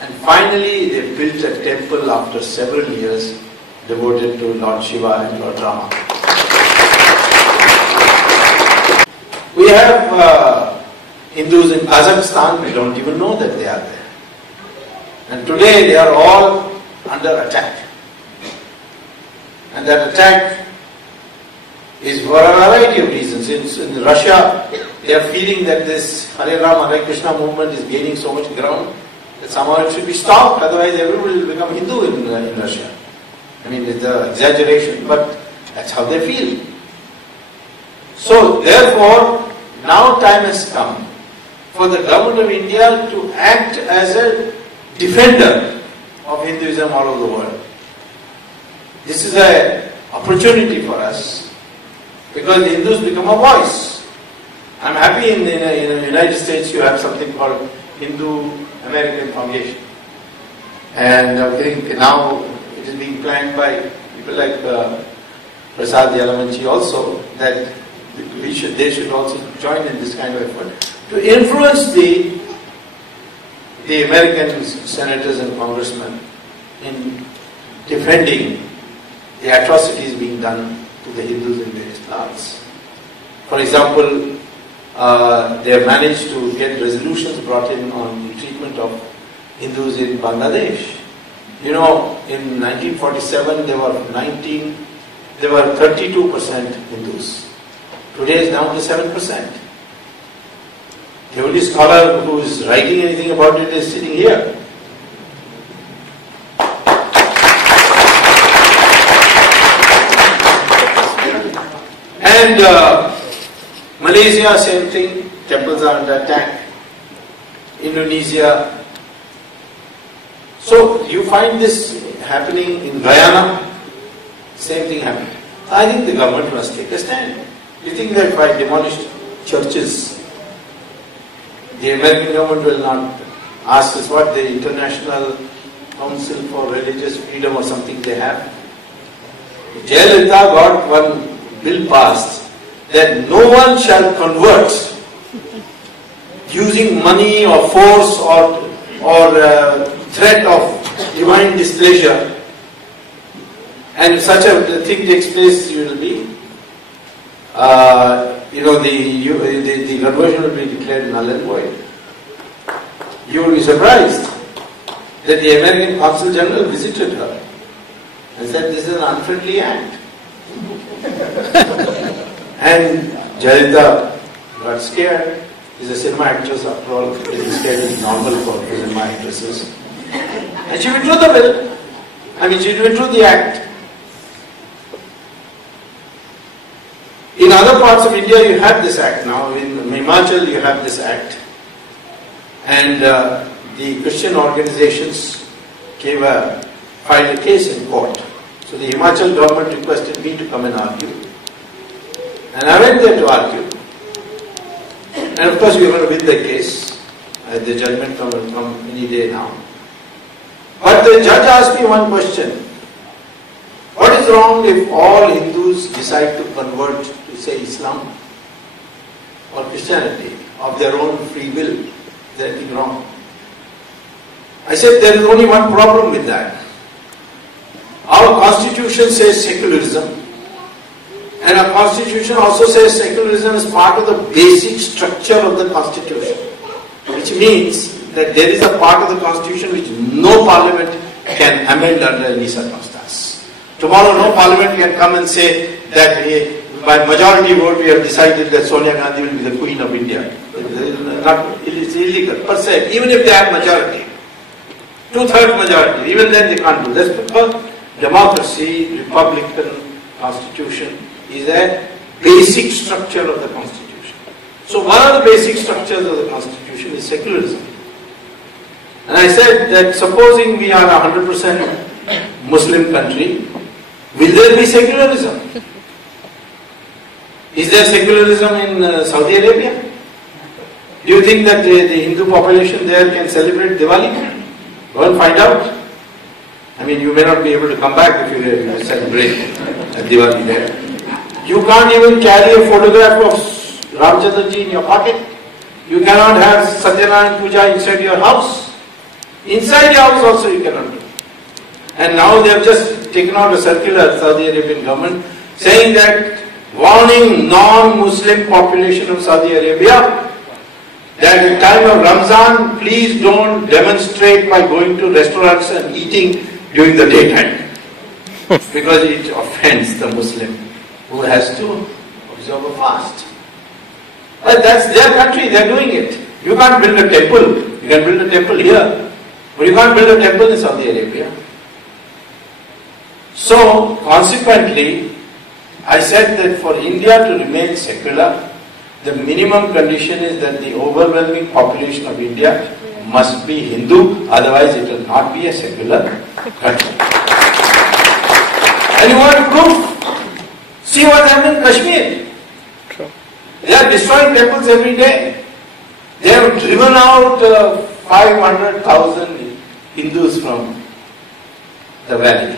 and finally they built a temple after several years devoted to Lord Shiva and Lord Rama. We have Hindus in Kazakhstan, we don't even know that they are there. And today they are all under attack. And that attack is for a variety of reasons. In Russia, they are feeling that this Hare Rama, Hare Krishna movement is gaining so much ground that somehow it should be stopped, otherwise everybody will become Hindu in Russia. I mean, it's an exaggeration, but that's how they feel. So, therefore, now time has come for the government of India to act as a defender of Hinduism all over the world. This is an opportunity for us because the Hindus become a voice. I'm happy in the United States you have something called Hindu American Foundation. And I think now it is being planned by people like Prasad Yalamanchi also, that they should also join in this kind of effort to influence the American senators and congressmen in defending the atrocities being done to the Hindus in various parts. For example, they have managed to get resolutions brought in on the treatment of Hindus in Bangladesh. You know, in 1947 there were 32% Hindus. Today it's down to 7%. The only scholar who is writing anything about it is sitting here. And Malaysia, same thing, temples are under attack. Indonesia. So you find this happening in Guyana, same thing happening. I think the government must take a stand. You think that if I demolish churches, the American government will not ask us what the International Council for Religious Freedom or something they have? Jayalalitha got one bill passed that no one shall convert using money or force or threat of divine displeasure. And if such a thing takes place, you will be, the conversion will be declared null and void. You will be surprised that the American Consul General visited her and said this is an unfriendly act. And Jayalalitha got scared. She's a cinema actress after all. Getting scared is normal for cinema actresses. And she withdrew the bill. She withdrew the act. In other parts of India you have this act now. In Himachal you have this act. And the Christian organizations filed a case in court. So the Himachal government requested me to come and argue. And I went there to argue. And of course we were going to win the case. The judgment will come any day now. But the judge asked me one question. What is wrong if all Hindus decide to convert to say Islam or Christianity of their own free will? Is there anything wrong? I said there is only one problem with that. Our constitution says secularism, and our constitution also says secularism is part of the basic structure of the constitution, which means that there is a part of the constitution which no parliament can amend under any circumstance. Tomorrow no parliament can come and say that by majority vote we have decided that Sonia Gandhi will be the Queen of India. It is illegal per se, even if they have majority. 2/3 majority, even then they can't do this because democracy, republican constitution is a basic structure of the constitution. So one of the basic structures of the constitution is secularism. And I said that supposing we are a 100% Muslim country, will there be secularism? Is there secularism in Saudi Arabia? Do you think that the Hindu population there can celebrate Diwali? Go and find out. You may not be able to come back if you celebrate Diwali there. You can't even carry a photograph of Ramchandraji in your pocket. You cannot have Satyanarayana Puja inside your house. Inside your house also you cannot do. And now they have just taken out a circular, Saudi Arabian government, saying that warning non-Muslim population of Saudi Arabia that in time of Ramzan, please don't demonstrate by going to restaurants and eating during the daytime. Because it offends the Muslim who has to observe a fast. But that's their country, they're doing it. You can't build a temple. You can build a temple here, but you can't build a temple in Saudi Arabia. So, consequently, I said that for India to remain secular, the minimum condition is that the overwhelming population of India must be Hindu, otherwise it will not be a secular country. And you want proof? See what happened in Kashmir. They are destroying temples every day. They have driven out 500,000 Hindus from the valley.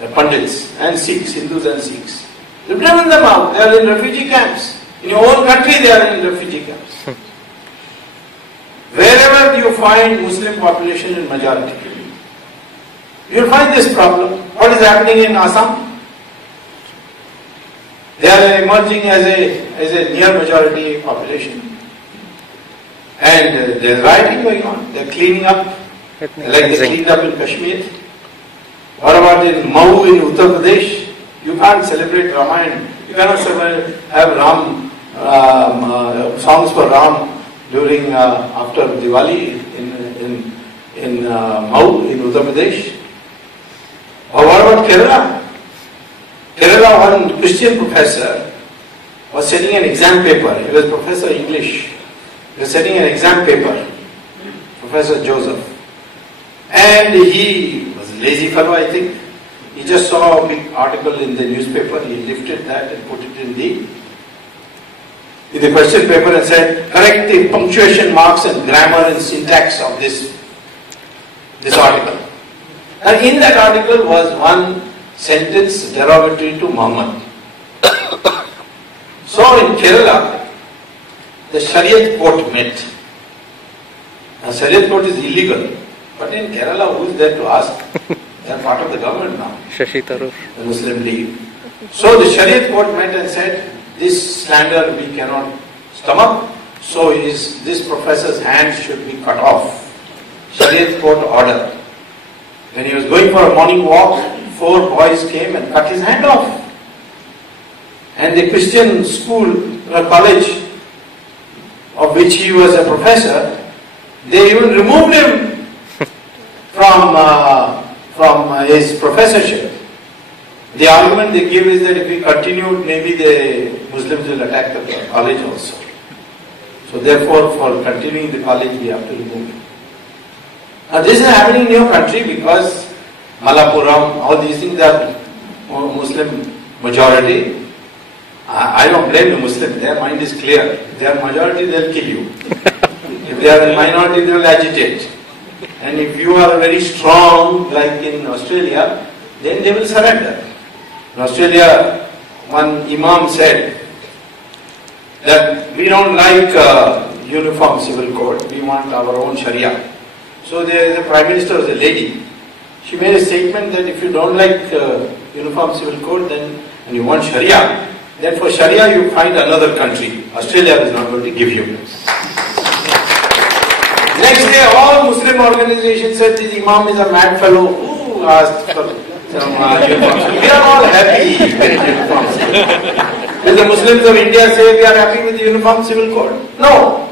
The Pandits and Sikhs, Hindus and Sikhs. They've driven them out. They are in refugee camps. In your own country they are in refugee camps. Wherever you find Muslim population in majority, you will find this problem. What is happening in Assam? They are emerging as a near majority population. And there is rioting going on. They are cleaning up, like they cleaned up in Kashmir. What about in Mau in Uttar Pradesh? You can't celebrate Ramayana. You cannot have Ram songs for Ram during after Diwali in Mau in Uttar Pradesh. Or what about Kerala? Kerala, one Christian professor was setting an exam paper. He was Professor English. He was setting an exam paper, Professor Joseph. And he was a lazy fellow, I think. He just saw a big article in the newspaper. He lifted that and put it in the question paper and said, correct the punctuation marks and grammar and syntax of this article. And in that article was one sentence derogatory to Muhammad. So in Kerala, the Shariat court met. Now Shariat court is illegal, but in Kerala, who is there to ask? They are part of the government now. The Muslim League. So the Shariat court met and said, this slander we cannot stomach, so this professor's hand should be cut off. Shariat court order. When he was going for a morning walk, 4 boys came and cut his hand off. And the Christian school or college of which he was a professor, they even removed him from his professorship. The argument they give is that if we continue, maybe the Muslims will attack the college also. So therefore, for continuing the college, we have to remove him. Now this is happening in your country because Malappuram, all these things are Muslim majority. I don't blame the Muslims, their mind is clear. If they are majority, they'll kill you. If they are a minority, they will agitate. And if you are very strong, like in Australia, then they will surrender. In Australia, one Imam said that we don't like uniform civil code, we want our own Sharia. So there is a Prime Minister, was a lady. She made a statement that if you don't like uniform civil code and you want Sharia, then for Sharia you find another country. Australia is not going to give you. Next day all Muslim organizations said this Imam is a mad fellow who asked for some uniform. We are all happy with uniform civil code. Will the Muslims of India say we are happy with the uniform civil code? No.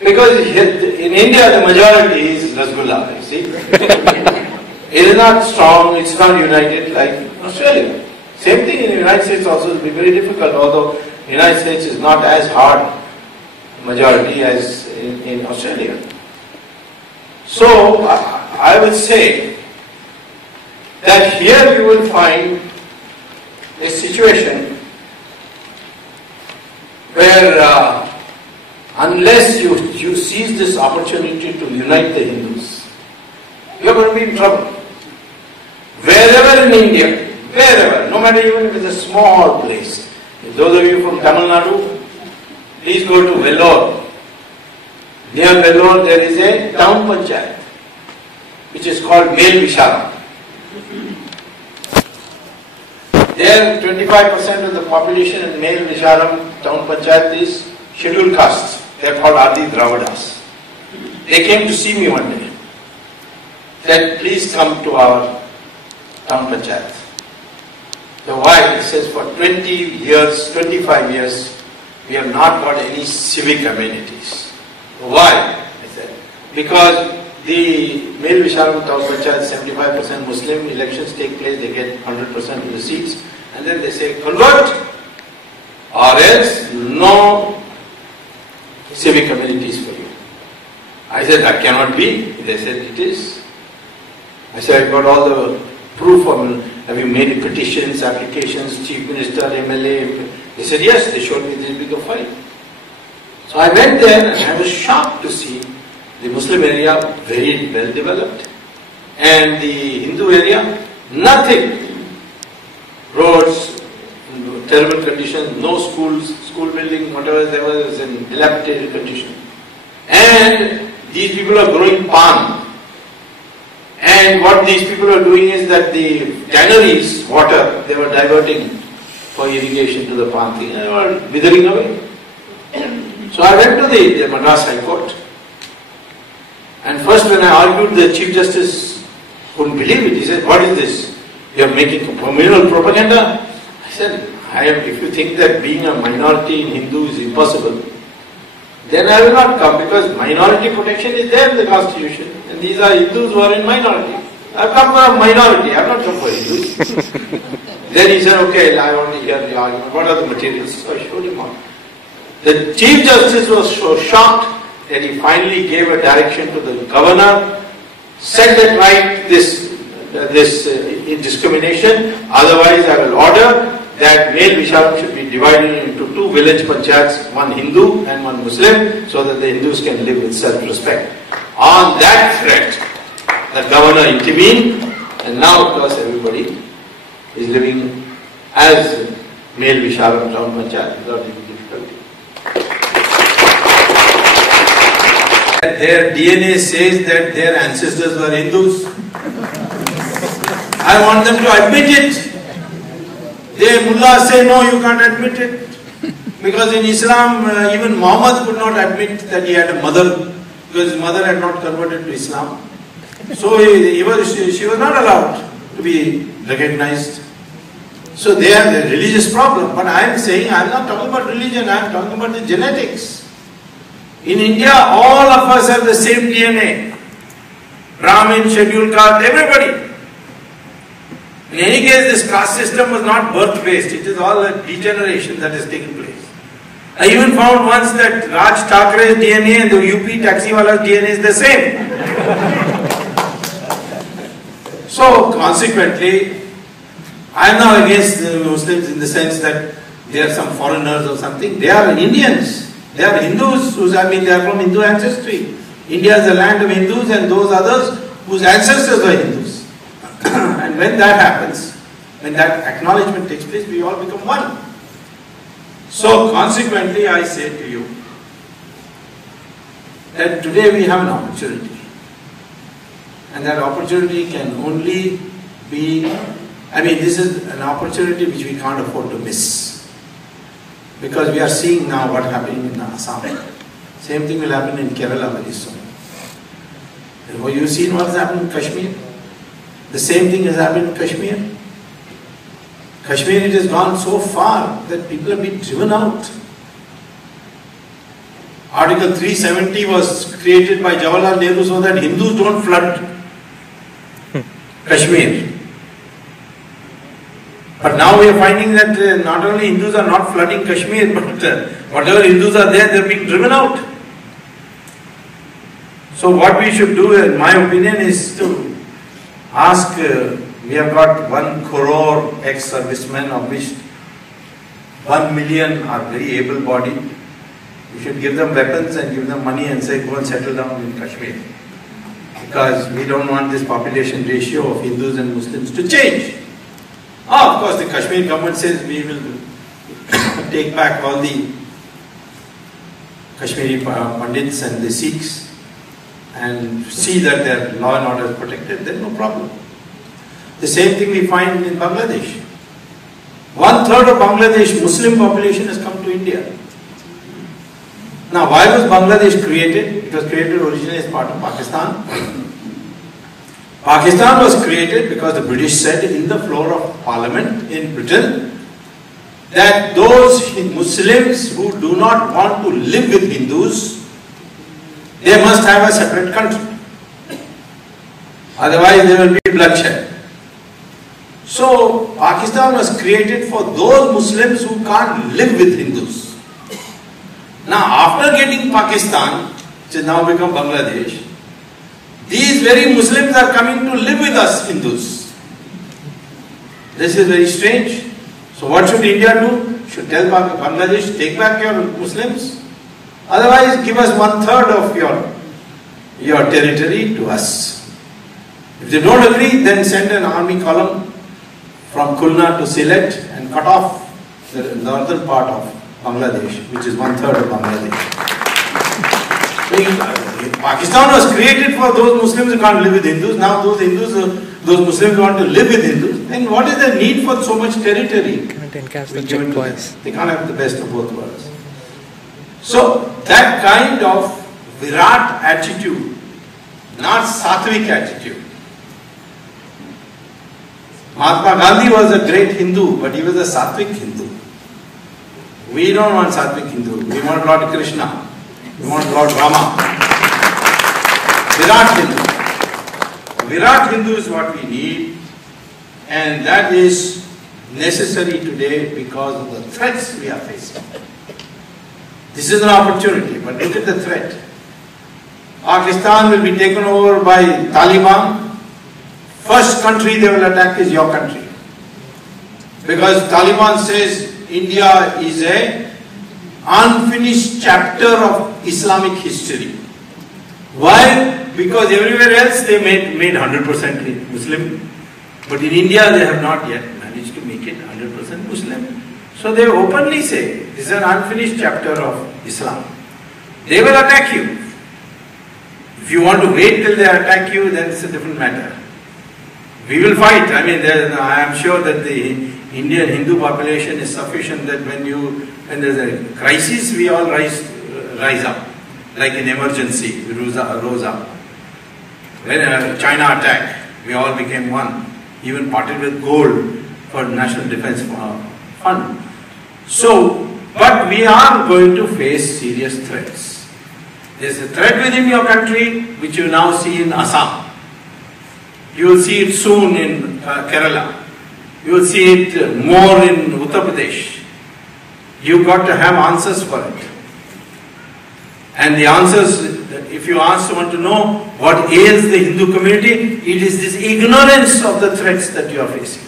Because in India the majority is Rasgulla, you see. It is not strong, it's not united like Australia. Same thing in the United States also will be very difficult, although the United States is not as hard majority as in Australia. So I will say that here you will find a situation where unless you seize this opportunity to unite the Hindus, you are going to be in trouble. Wherever in India, wherever, no matter even if it's a small place. If those of you from Tamil Nadu, please go to Vellore. Near Vellore there is a town panchayat, which is called Male Visharam. There 25% of the population in Male Visharam town panchayat is scheduled castes. They are called Adi Dravidas. They came to see me one day. Said, please come to our town panchayat. So why? He says for 20 years, 25 years, we have not got any civic amenities. Why? I said, because the Male Visharam town panchayat is 75% Muslim, elections take place, they get 100% of the seats, and then they say, convert, or else no civic amenities for you. I said, that cannot be. They said, it is. I said, I got all the proof of, have you made petitions, applications, Chief Minister, MLA, He said, yes, they showed me this big of file. So I went there and I was shocked to see the Muslim area very well developed and the Hindu area, nothing. Roads, terrible condition, no schools, school building, whatever there was in dilapidated condition. And these people are growing palm. And what these people are doing is that the tanneries water, they were diverting for irrigation to the palm thing, and they were withering away. So I went to the Madras High Court. And first when I argued, the Chief Justice couldn't believe it. He said, what is this? You are making communal propaganda? I said, if you think that being a minority in Hindu is impossible, then I will not come, because minority protection is there in the constitution. And these are Hindus who are in minority. I have come for a minority, I have not come for Hindus. Then he said, okay, I want to hear the argument. What are the materials? So I showed him all. The Chief Justice was so shocked that he finally gave a direction to the governor, set that right this discrimination, otherwise I will order that male Visharam should be divided into two village panchayats, one Hindu and one Muslim, so that the Hindus can live with self-respect. On that threat, the governor intervened, and now of course everybody is living as male Visharam town panchayat without any difficulty. Their DNA says that their ancestors were Hindus. I want them to admit it. The mullahs say, no, you can't admit it. Because in Islam, even Muhammad could not admit that he had a mother, because his mother had not converted to Islam. So she was not allowed to be recognized. So they have a religious problem. But I am saying, I am not talking about religion, I am talking about the genetics. In India, all of us have the same DNA. Brahmin, scheduled caste, everybody. In any case, this caste system was not birth-based. It is all a degeneration that has taken place. I even found once that Raj Thakre's DNA and the UP taxiwala's DNA is the same. So, consequently, I am not against the Muslims in the sense that they are some foreigners or something. They are Indians. They are Hindus, they are from Hindu ancestry. India is a land of Hindus and those others whose ancestors were Hindus. And when that happens, when that acknowledgement takes place, we all become one. So consequently, I say to you that today we have an opportunity. And that opportunity can only be, this is an opportunity which we can't afford to miss. Because we are seeing now what happening in Assam. Same thing will happen in Kerala very soon. Have you seen what has happened in Kashmir? The same thing has happened in Kashmir. Kashmir, it has gone so far that people have been driven out. Article 370 was created by Jawaharlal Nehru so that Hindus don't flood Kashmir. But now we are finding that not only Hindus are not flooding Kashmir, but whatever Hindus are there, they are being driven out. So what we should do, in my opinion, is to ask, we have got 1 crore ex-servicemen, of which 1 million are very able-bodied. We should give them weapons and give them money and say, go and settle down in Kashmir. Because we don't want this population ratio of Hindus and Muslims to change. Of course, the Kashmir government says we will take back all the Kashmiri Pandits and the Sikhs and see that their law and order is protected, then no problem. The same thing we find in Bangladesh. 1/3 of Bangladesh Muslim population has come to India. Now, why was Bangladesh created? It was created originally as part of Pakistan. Pakistan was created because the British said in the floor of Parliament in Britain that those Muslims who do not want to live with Hindus, they must have a separate country. Otherwise there will be bloodshed. So Pakistan was created for those Muslims who can't live with Hindus. Now after getting Pakistan, which has now become Bangladesh, these very Muslims are coming to live with us Hindus. This is very strange. So what should India do? should tell Bangladesh, take back your Muslims. Otherwise, give us 1/3 of your territory to us. If they don't agree, then send an army column from Khulna to Sylhet and cut off the northern part of Bangladesh, which is 1/3 of Bangladesh. Pakistan was created for those Muslims who can't live with Hindus. Now those Muslims want to live with Hindus. Then what is the need for so much territory? They can't have the best of both worlds. So that kind of Virat attitude, not Sattvic attitude. Mahatma Gandhi was a great Hindu, but he was a Sattvic Hindu. We don't want Sattvic Hindu. We want Lord Krishna. We want Lord Rama. Virat Hindu. Virat Hindu is what we need, and that is necessary today because of the threats we are facing. This is an opportunity, but look at the threat. Pakistan will be taken over by Taliban. First country they will attack is your country. Because Taliban says India is an unfinished chapter of Islamic history. Why? Because everywhere else they made 100% Muslim. But in India they have not yet managed to make it 100% Muslim. So they openly say, this is an unfinished chapter of Islam. They will attack you. If you want to wait till they attack you, then it's a different matter. We will fight. I mean, I am sure that the Indian Hindu population is sufficient that when there's a crisis, we all rise up. Like an emergency, we rose up. When China attacked, we all became one. Even parted with gold for National Defense Fund. So, but we are going to face serious threats. There's a threat within your country, which you now see in Assam. You will see it soon in Kerala. You will see it more in Uttar Pradesh. You've got to have answers for it. And the answers, if you ask someone to know what ails the Hindu community, it is this ignorance of the threats that you are facing.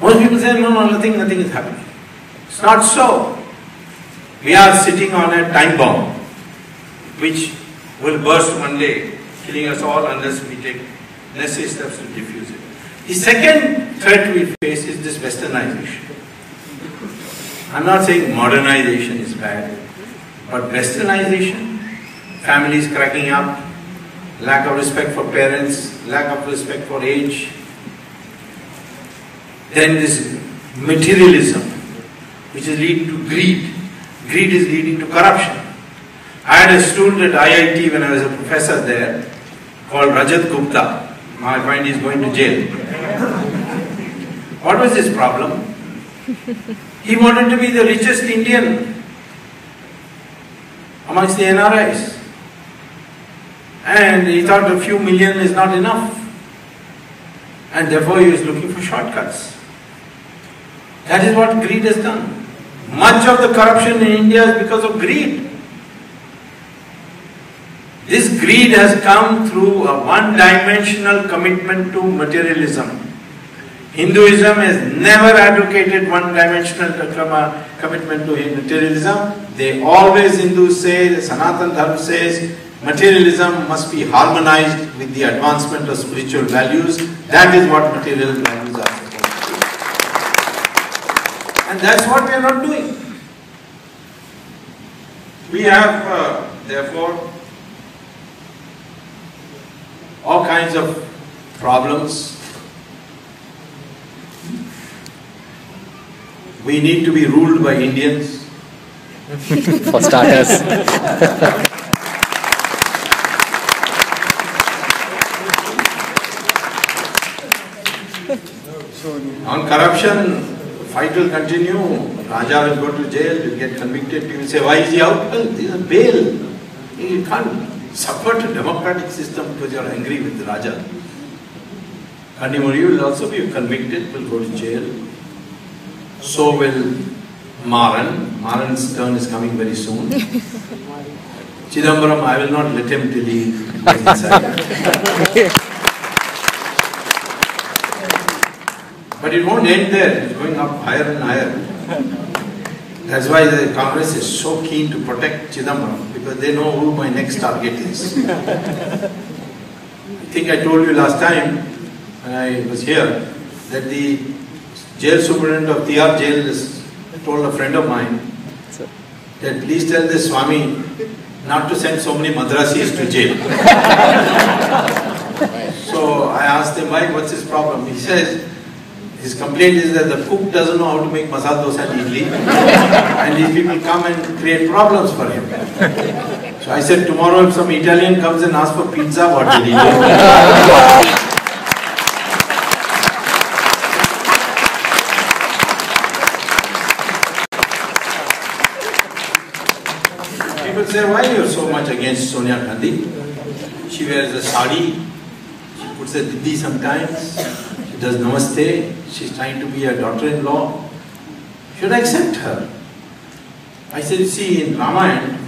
Most people say, no, nothing is happening. It's not so. We are sitting on a time bomb, which will burst one day, killing us all unless we take necessary steps to defuse it. The second threat we face is this westernization. I'm not saying modernization is bad, but westernization, families cracking up, lack of respect for parents, lack of respect for age. Then this materialism, which is leading to greed. Greed is leading to corruption. I had a student at IIT when I was a professor there, called Rajat Gupta. I find he's going to jail. What was his problem? He wanted to be the richest Indian amongst the NRIs. And he thought a few million is not enough. And therefore he was looking for shortcuts. That is what greed has done. Much of the corruption in India is because of greed. This greed has come through a one-dimensional commitment to materialism. Hinduism has never advocated one-dimensional commitment to materialism. They always, Hindus say, the Sanatan Dharma says, materialism must be harmonized with the advancement of spiritual values. That is what material values are supposed to be. And that's what we are not doing. We have, therefore, all kinds of problems. We need to be ruled by Indians. For starters. On corruption, the fight will continue. Raja will go to jail, will get convicted. People say, why is he out? Well, there is a bail. You can't support a democratic system because you are angry with the Raja. Kanimuri will also be convicted, will go to jail. So will Maran. Maran's turn is coming very soon. Chidambaram, I will not let him till he gets inside. But it won't end there. It's going up higher and higher. That's why the Congress is so keen to protect Chidambaram, because they know who my next target is. I think I told you last time when I was here that the jail superintendent of TR jail told a friend of mine that please tell this Swamy not to send so many Madrasis to jail. So I asked him, why, what's his problem? He says, his complaint is that the cook doesn't know how to make masala dosa and idli, and these people come and create problems for him. So I said, tomorrow if some Italian comes and asks for pizza, what will he do? People say, why you are so much against Sonia Gandhi? She wears a sari, she puts a didi sometimes, she does namaste, she's trying to be a daughter-in-law. Should I accept her? I said, you see, in Ramayana,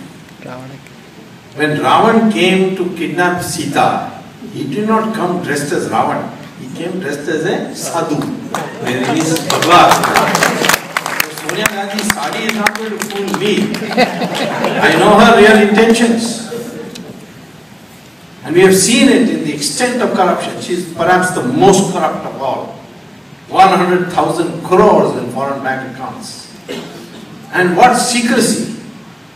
when Ravan came to kidnap Sita, he did not come dressed as Ravan, he came dressed as a sadhu, wearing his bhagavad. Sonia Gandhi's sari is not going to fool me. I know her real intentions. And we have seen it in the extent of corruption. She is perhaps the most corrupt of all. 100,000 crores in foreign bank accounts. And what secrecy?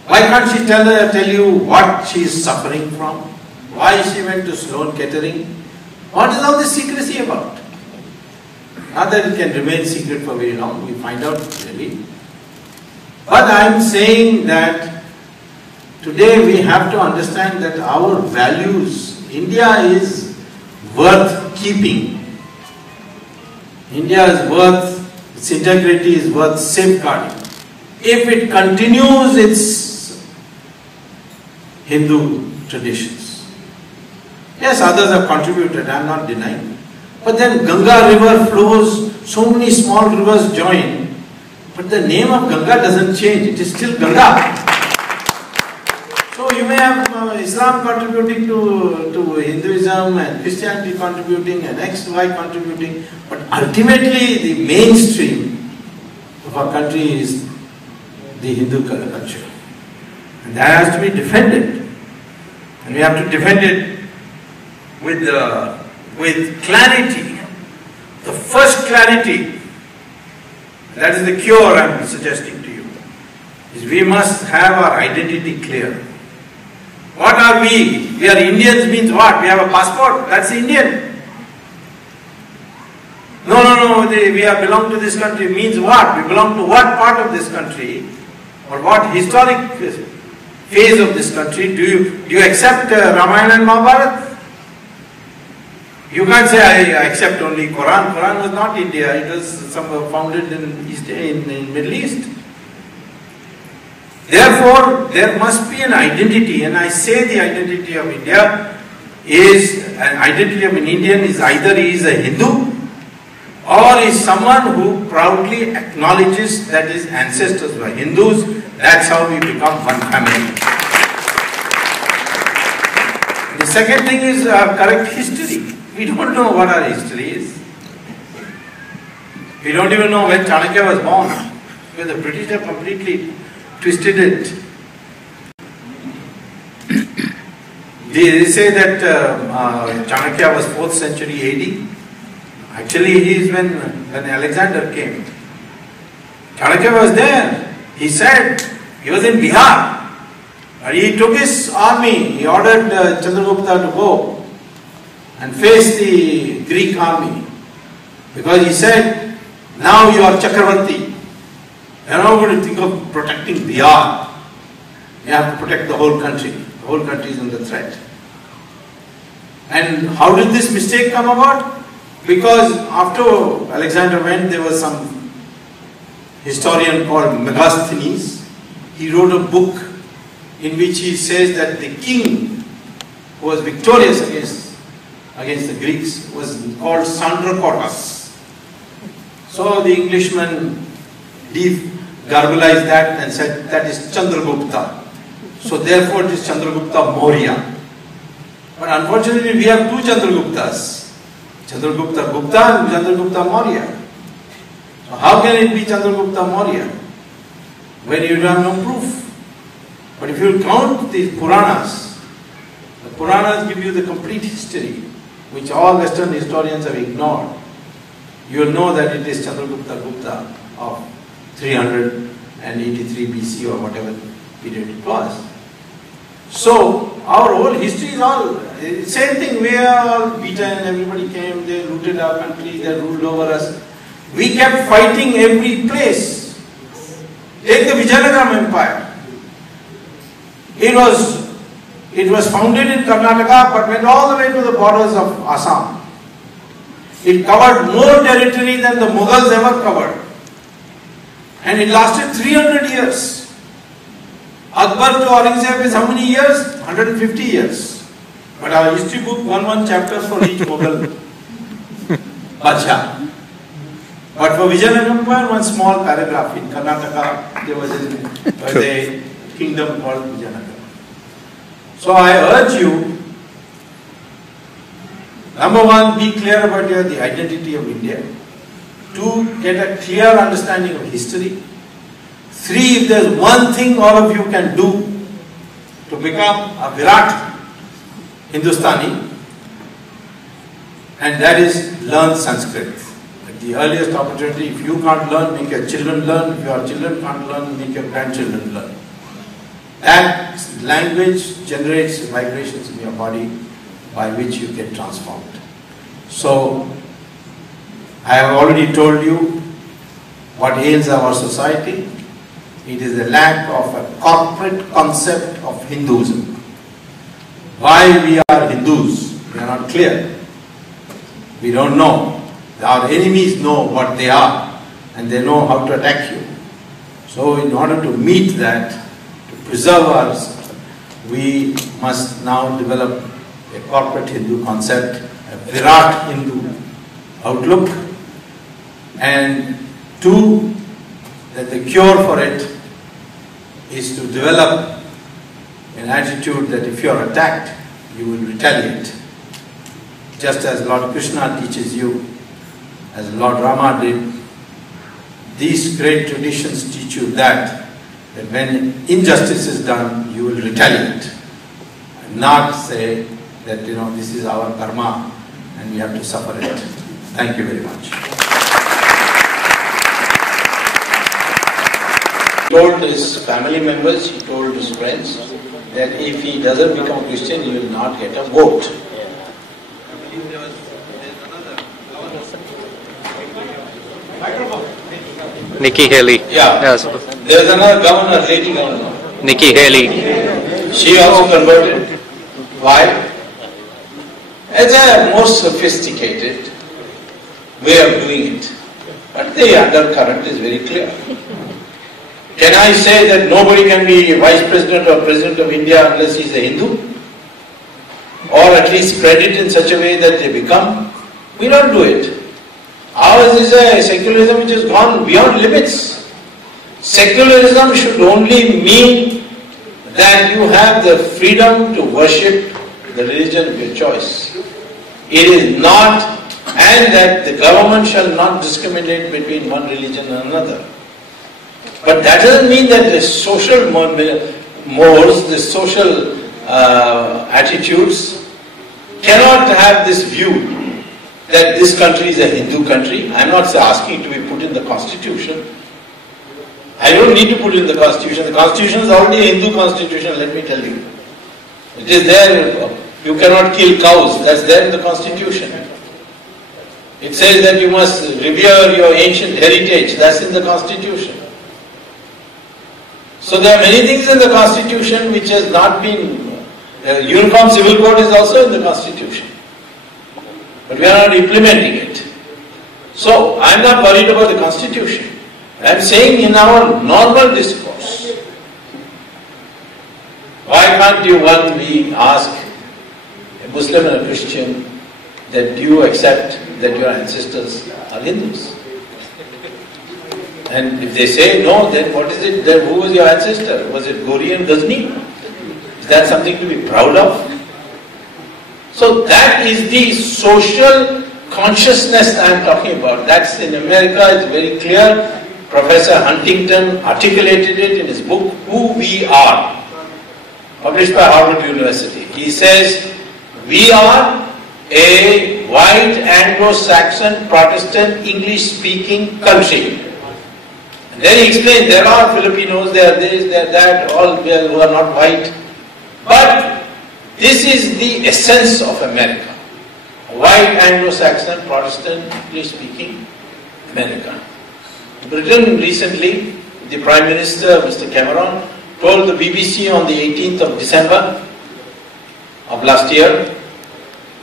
Why can't she tell you what she is suffering from? Why she went to Sloan Kettering? What is all this secrecy about? Not that it can remain secret for very long, we find out clearly. But I am saying that today we have to understand that our values, India is worth keeping. India is worth, its integrity is worth safeguarding. If it continues its Hindu traditions. Yes, others have contributed, I am not denying. But then Ganga river flows, so many small rivers join, but the name of Ganga doesn't change, it is still Ganga. So you may have Islam contributing to Hinduism and Christianity contributing and X, Y contributing, but ultimately the mainstream of our country is the Hindu culture. And that has to be defended. And we have to defend it with clarity. The first clarity, that is the cure I am suggesting to you, is we must have our identity clear. What are we? We are Indians means what? We have a passport, that's Indian. No, we belong to this country means what? We belong to what part of this country? Or what historic phase of this country? Do you accept Ramayana and Mahabharata? You can't say I accept only Quran. Quran was not India, it was founded in Middle East. Therefore, there must be an identity, and I say the identity of India is, an identity of an Indian is either he is a Hindu or is someone who proudly acknowledges that his ancestors were Hindus. That's how we become one family. The second thing is correct history. We don't know what our history is. We don't even know when Chanakya was born, because the British have completely twisted it. They say that Chanakya was 4th century AD. Actually, he is when Alexander came. Chanakya was there. He said, he was in Bihar. And he took his army, he ordered Chandragupta to go and face the Greek army. Because he said, now you are Chakravarti. You are not going to think of protecting Bihar. You have to protect the whole country. The whole country is under threat. And how did this mistake come about? Because after Alexander went, there was some historian called Megasthenes. He wrote a book in which he says that the king who was victorious against the Greeks was called Sandrakotas. So the Englishman garbalized that and said that is Chandragupta. So therefore it is Chandragupta Maurya. But unfortunately we have two Chandraguptas. Chandragupta Gupta and Chandragupta Maurya. How can it be Chandragupta Maurya when you have no proof? But if you count the Puranas give you the complete history, which all Western historians have ignored. You will know that it is Chandragupta Gupta of 383 BC or whatever period it was. So our whole history is all same thing. We are all beaten, everybody came, they looted our country, they ruled over us. We kept fighting every place. Take the Vijayanagaram Empire. It was founded in Karnataka but went all the way to the borders of Assam. It covered more territory than the Mughals ever covered. And it lasted 300 years. Akbar to Aurangzeb is how many years? 150 years. But our history book, one chapter for each Mughal Badshah. But for Vijayanagaram Empire, one small paragraph. In Karnataka, there was a kingdom called Vijayanagaram. So I urge you, number one, be clear about the identity of India. 2, get a clear understanding of history. 3, if there is one thing all of you can do to become a Virat Hindustani, and that is learn Sanskrit. At the earliest opportunity, if you can't learn, make your children learn. If your children can't learn, make your grandchildren learn. That language generates vibrations in your body by which you get transformed. So, I have already told you what ails our society. It is the lack of a corporate concept of Hinduism. Why we are Hindus, we are not clear. We don't know. Our enemies know what they are and they know how to attack you. So in order to meet that, to preserve us, we must now develop a corporate Hindu concept, a Virat Hindu outlook, and 2, that the cure for it is to develop an attitude that if you are attacked, you will retaliate. Just as Lord Krishna teaches you, as Lord Rama did, these great traditions teach you that when injustice is done, you will retaliate. And not say that, this is our karma and we have to suffer it. Thank you very much. He told his family members, he told his friends, that if he doesn't become Christian, he will not get a vote. Nikki Haley. Yeah. Yes. There is another governor, lady governor. Nikki Haley. She also converted. Why? It's a more sophisticated way of doing it. But the undercurrent is very clear. Can I say that nobody can be Vice President or President of India unless he is a Hindu? Or at least spread it in such a way that they become? We don't do it. Ours is a secularism which has gone beyond limits. Secularism should only mean that you have the freedom to worship the religion of your choice. It is not, and that the government shall not discriminate between one religion and another. But that doesn't mean that the social mores, the social attitudes cannot have this view that this country is a Hindu country. I am not asking to be put in the constitution. I don't need to put it in the constitution. The constitution is already a Hindu constitution, let me tell you. It is there. You cannot kill cows. That's there in the constitution. It says that you must revere your ancient heritage. That's in the constitution. So there are many things in the constitution which has not been... Uniform Civil Code is also in the constitution. But we are not implementing it. So I am not worried about the constitution. I am saying in our normal discourse, why can't you ask a Muslim and a Christian that do you accept that your ancestors are Hindus? And if they say no, then what is it? Then who was your ancestor? Was it Gori and Ghazni? Is that something to be proud of? So that is the social consciousness I am talking about. That's in America, it's very clear. Professor Huntington articulated it in his book, Who We Are, published by Harvard University. He says, we are a white Anglo-Saxon Protestant English-speaking country. And then he explained, there are Filipinos, there are this, there are that, all who are not white. But this is the essence of America. White Anglo-Saxon Protestant English-speaking America. Britain recently, the Prime Minister, Mr. Cameron, told the BBC on the 18th of December of last year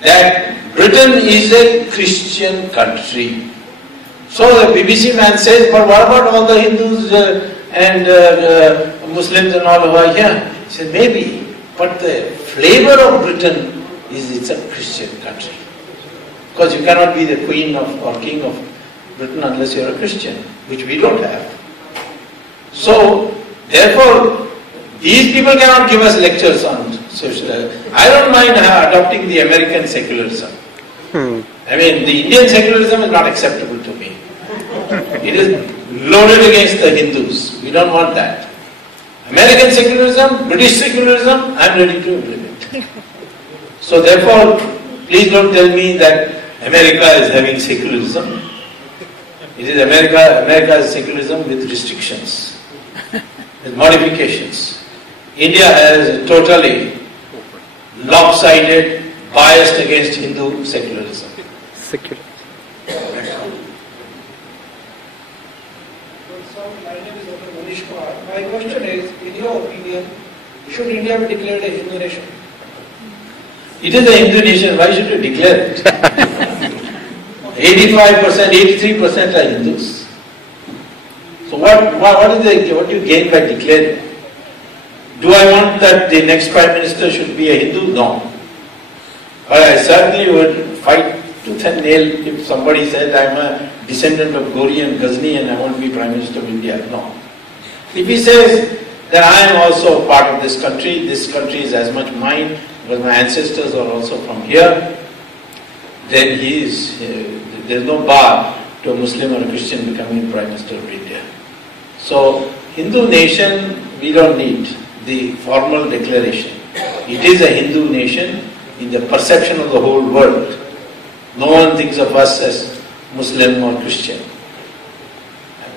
that Britain is a Christian country. So the BBC man says, but what about all the Hindus and Muslims and all over here? He said, maybe, but the flavor of Britain is it's a Christian country. Because you cannot be the queen of or king of Britain unless you are a Christian, which we don't have. So, therefore, these people cannot give us lectures on social. I don't mind adopting the American secularism. I mean, the Indian secularism is not acceptable to me. It is loaded against the Hindus. We don't want that. American secularism, British secularism, I am ready to implement. So therefore, please don't tell me that America is having secularism. It is America's secularism with restrictions, with modifications. India has a totally lopsided, biased against Hindu secularism. My question is, in your opinion, should India be declared a Hindu nation? It is a Hindu nation, why should you declare it? 85%, 83% are Hindus. So what do you gain by declaring? Do I want that the next Prime Minister should be a Hindu? No. But I certainly would fight tooth and nail if somebody said I am a descendant of Gori and Ghazni and I want to be Prime Minister of India. No. If he says that I am also part of this country is as much mine because my ancestors are also from here, then he is, there is no bar to a Muslim or a Christian becoming Prime Minister of India. So, Hindu nation, we don't need the formal declaration. It is a Hindu nation in the perception of the whole world. No one thinks of us as Muslim or Christian.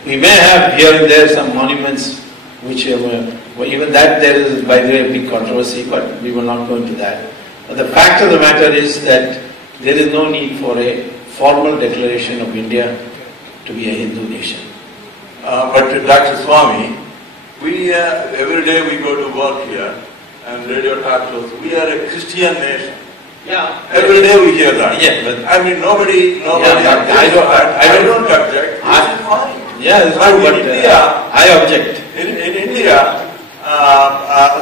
We may have here and there some monuments which even that there is by the way a big controversy, but we will not go into that. But the fact of the matter is that there is no need for a formal declaration of India to be a Hindu nation. But Dr. Swamy, we every day we go to work here and radio talk shows, we are a Christian nation. Yeah. Every day we hear that. Yeah, but I mean nobody I don't object. This is fine. Yeah, it's But true, but in India, I object. In India,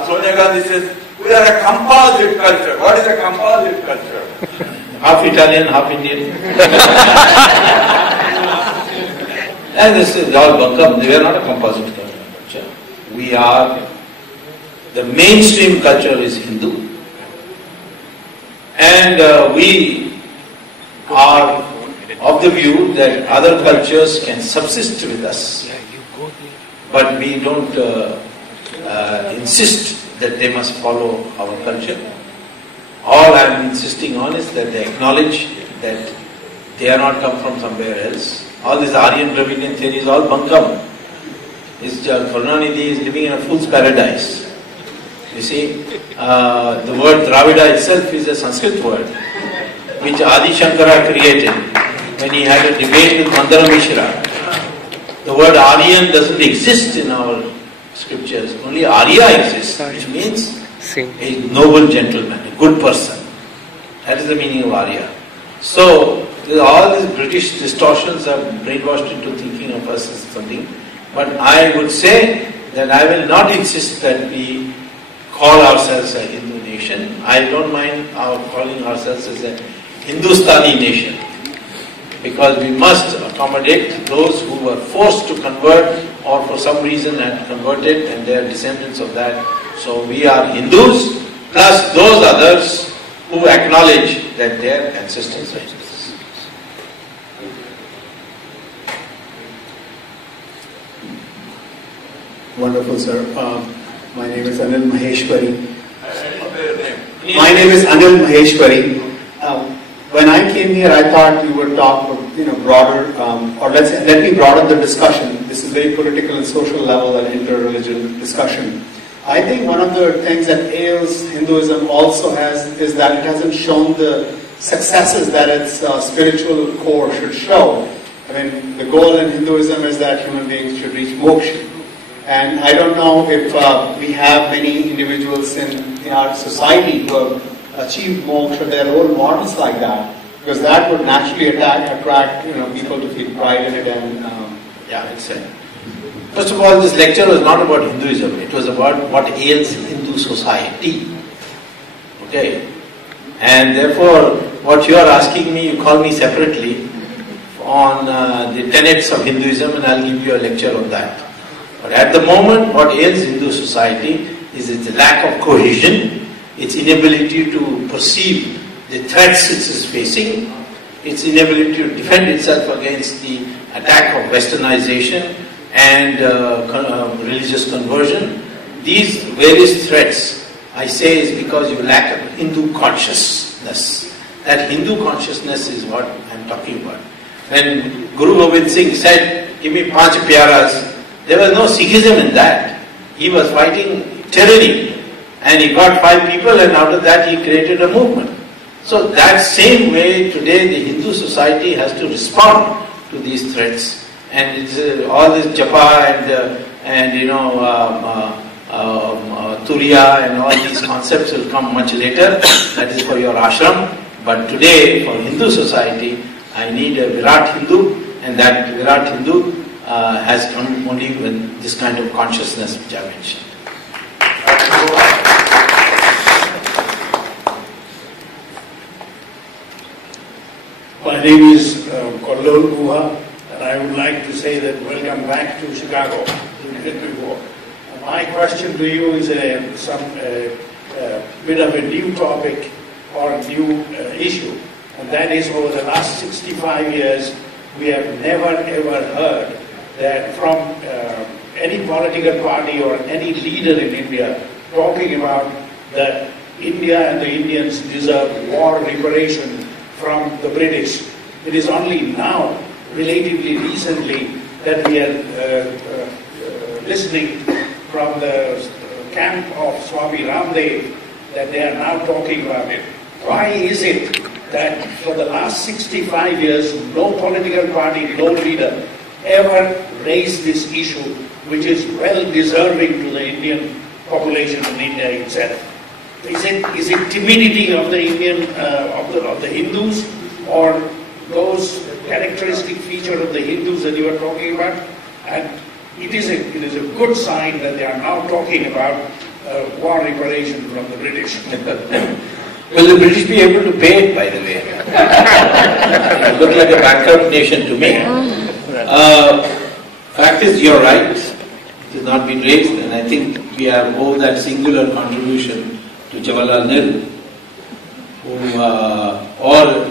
Sonia Gandhi says, we are a composite culture. What is a composite culture? Half Italian, half Indian. And this is all bunkum. We are not a composite culture. We are, the mainstream culture is Hindu. And we are of the view that other cultures can subsist with us. But we don't insist that they must follow our culture. All I am insisting on is that they acknowledge that they are not come from somewhere else. All this Aryan Dravidian theory is all bunkum. Karunanidhi is living in a fool's paradise. You see, the word Dravida itself is a Sanskrit word, which Adi Shankara created when he had a debate with Mandara Mishra. The word Aryan doesn't exist in our scriptures, only Arya exists, which means a noble gentleman, a good person. That is the meaning of Arya. So, all these British distortions are brainwashed into thinking of us as something. But I would say that I will not insist that we call ourselves a Hindu nation. I don't mind calling ourselves as a Hindustani nation. Because we must accommodate those who were forced to convert or for some reason had converted and they are descendants of that. So we are Hindus plus those others who acknowledge that their ancestors are Hindus. Wonderful, sir. My name is Anil Maheshwari. My name is Anil Maheshwari. When I came here, I thought we would talk, broader, or let me broaden the discussion. This is very political and social level and inter-religion discussion. I think one of the things that ails Hinduism also has is that it hasn't shown the successes that its spiritual core should show. I mean, the goal in Hinduism is that human beings should reach moksha. And I don't know if we have many individuals in our society who have achieved moksha, their role models like that, because that would naturally attract people to feel pride in it. And first of all, this lecture was not about Hinduism. It was about what ails Hindu society. Okay, and therefore, what you are asking me, you call me separately on the tenets of Hinduism, and I'll give you a lecture on that. But at the moment, what ails Hindu society is its lack of cohesion, its inability to perceive the threats it is facing, its inability to defend itself against the attack of westernization and religious conversion. These various threats, I say, is because you lack a Hindu consciousness. That Hindu consciousness is what I'm talking about. When Guru Gobind Singh said, give me 5 pyaras, there was no Sikhism in that. He was fighting tyranny, and he got 5 people, and out of that he created a movement. So that same way today the Hindu society has to respond to these threats, and it's, all this japa and turiya and all these concepts will come much later. That is for your ashram. But today for Hindu society, I need a Virat Hindu, and that Virat Hindu has come only with this kind of consciousness which I mentioned. My name is Kollur Guha, and I would like to say that welcome back to Chicago. You did before. My question to you is some bit of a new topic or a new issue, and that is over the last 65 years we have never ever heard that from any political party or any leader in India talking about that India and the Indians deserve war reparation from the British. It is only now, relatively recently, that we are listening from the camp of Swami Ramdev that they are now talking about it. Why is it that for the last 65 years, no political party, no leader ever raised this issue, which is well deserving to the Indian population in India itself? Is it timidity of the Indian of the Hindus, or those characteristic features of the Hindus that you are talking about? And it is a good sign that they are now talking about war reparation from the British. Will the British be able to pay it, by the way? It looked like a bankrupt nation to me. Fact is, you're right. It has not been raised, and I think we owe that singular contribution to Jawaharlal Nehru, or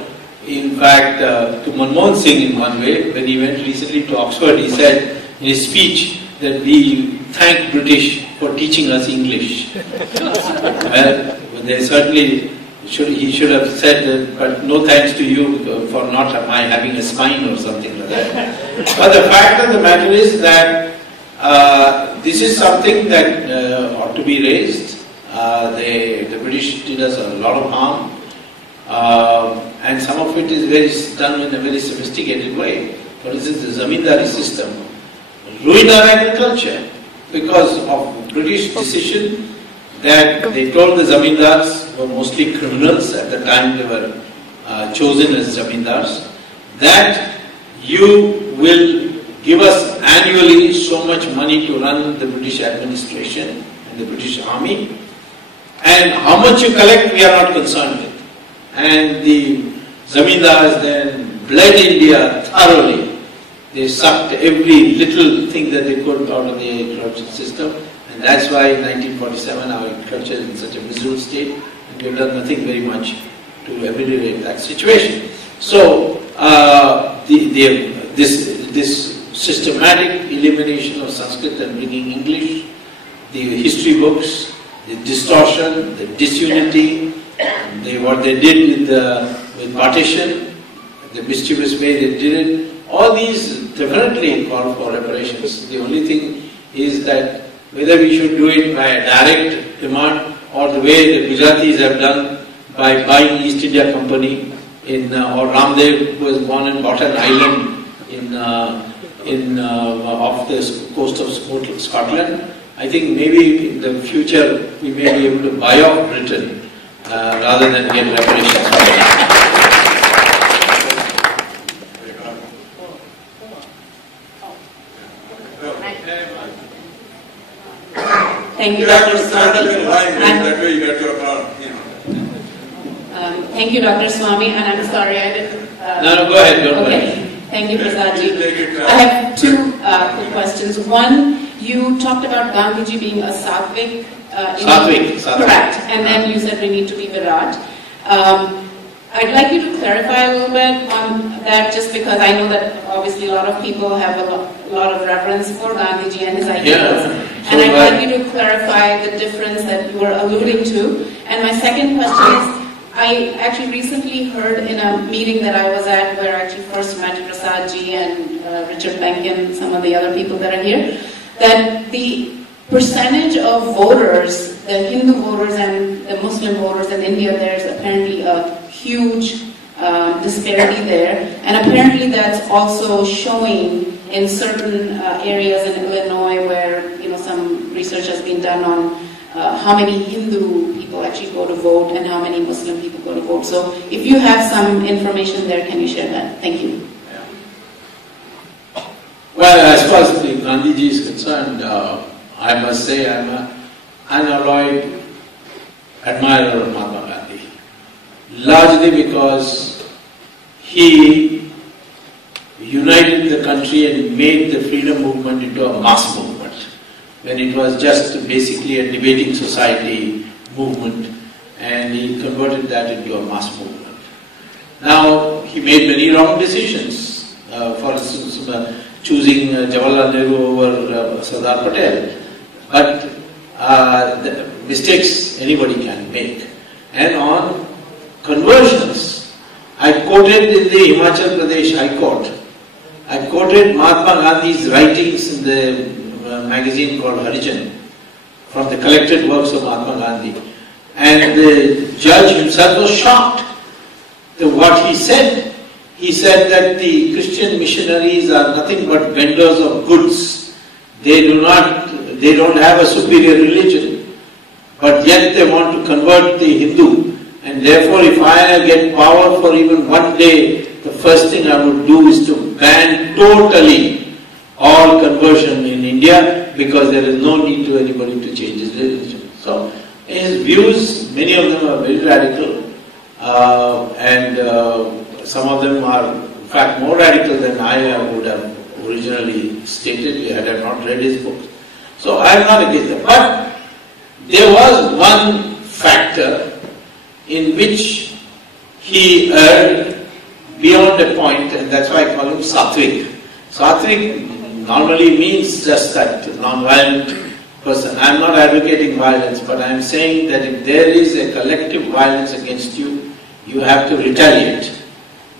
in fact to Manmohan Singh in one way. When he went recently to Oxford, he said in his speech that we thank British for teaching us English. They certainly he should have said that, but no thanks to you for not my having a spine or something like that. But the fact of the matter is that this is something that ought to be raised. The British did us a lot of harm, and some of it is done in a very sophisticated way. For instance, the zamindari system ruined our agriculture because of British decision that they told the zamindars, who were mostly criminals at the time they were chosen as zamindars, that you will give us annually so much money to run the British administration and the British army, and how much you collect we are not concerned with. And the zamindars then bled India thoroughly. They sucked every little thing that they could out of the agricultural system, and that's why in 1947 our agriculture is in such a miserable state, and we have done nothing very much to ameliorate that situation. So this systematic elimination of Sanskrit and bringing English, the history books, the distortion, the disunity, what they did with partition, the mischievous way they did it, all these definitely call for reparations. The only thing is that whether we should do it by a direct demand or the way the Gujaratis have done by buying East India Company or Ramdev, who was born and bought an island off the coast of Scotland. I think maybe in the future we may be able to buy off Britain rather than get reparations. Thank you, Dr. Swamy. That way you get your Thank you, Dr. Swamy, and I'm sorry I didn't... No, go ahead, don't okay. Thank you, Prasadji. I have two quick questions. One, you talked about Gandhiji being a Sattvic. Sattvic. Correct. And then you said we need to be Virat. I'd like you to clarify a little bit on that, just because I know that obviously a lot of people have a lot of reverence for Gandhiji and his ideals. And I'd like you to clarify the difference that you were alluding to. And my second question is, I actually recently heard in a meeting that I was at, where I actually first met Prasadji and Richard Benkin, some of the other people that are here, that the percentage of voters, the Hindu voters and the Muslim voters in India, there's apparently a huge disparity there, and apparently that's also showing in certain areas in Illinois where some research has been done on how many Hindu people actually go to vote and how many Muslim people go to vote. So if you have some information there, can you share that? Thank you. Well, as far as the Gandhiji is concerned, I must say I'm an unalloyed admirer of Mahatma Gandhi. Largely because he united the country and made the freedom movement into a mass movement, when it was just basically a debating society movement, and he converted that into a mass movement. Now, he made many wrong decisions. For instance, choosing Jawaharlal Nehru over Sardar Patel. But the mistakes anybody can make. And on conversions, I quoted in the Himachal Pradesh High Court, I quoted Mahatma Gandhi's writings in the magazine called Harijan, from the collected works of Mahatma Gandhi. And the judge himself was shocked at what he said. He said that the Christian missionaries are nothing but vendors of goods. They don't have a superior religion, but yet they want to convert the Hindu. And therefore, if I get power for even one day, the first thing I would do is to ban totally all conversion in India, because there is no need to anybody to change his religion. So his views, many of them are very radical, and some of them are in fact more radical than I would have originally stated had I not read his book. So I am not against them. But there was one factor in which he erred beyond a point, and that's why I call him Sattvic. Sattvic normally means just that, non-violent person. I am not advocating violence, but I am saying that if there is a collective violence against you, you have to retaliate.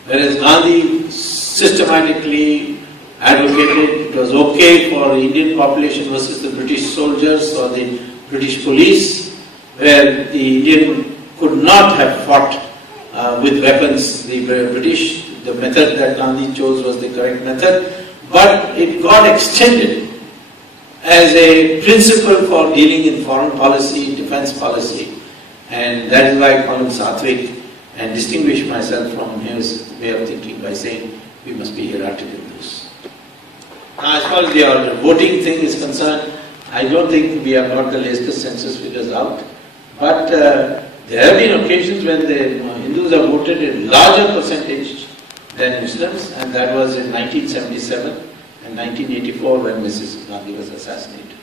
Whereas Gandhi systematically advocated it was okay for the Indian population versus the British soldiers or the British police, where the Indian could not have fought with weapons the British. The method that Gandhi chose was the correct method, but it got extended as a principle for dealing in foreign policy, defense policy, and that is why I call him Sattvic and distinguish myself from his way of thinking by saying we must be erratic in this. Now, as far as the voting thing is concerned, I don't think we have got the latest census figures out, but there have been occasions when the Hindus have voted a larger percentage than Muslims, and that was in 1977 and 1984 when Mrs. Gandhi was assassinated.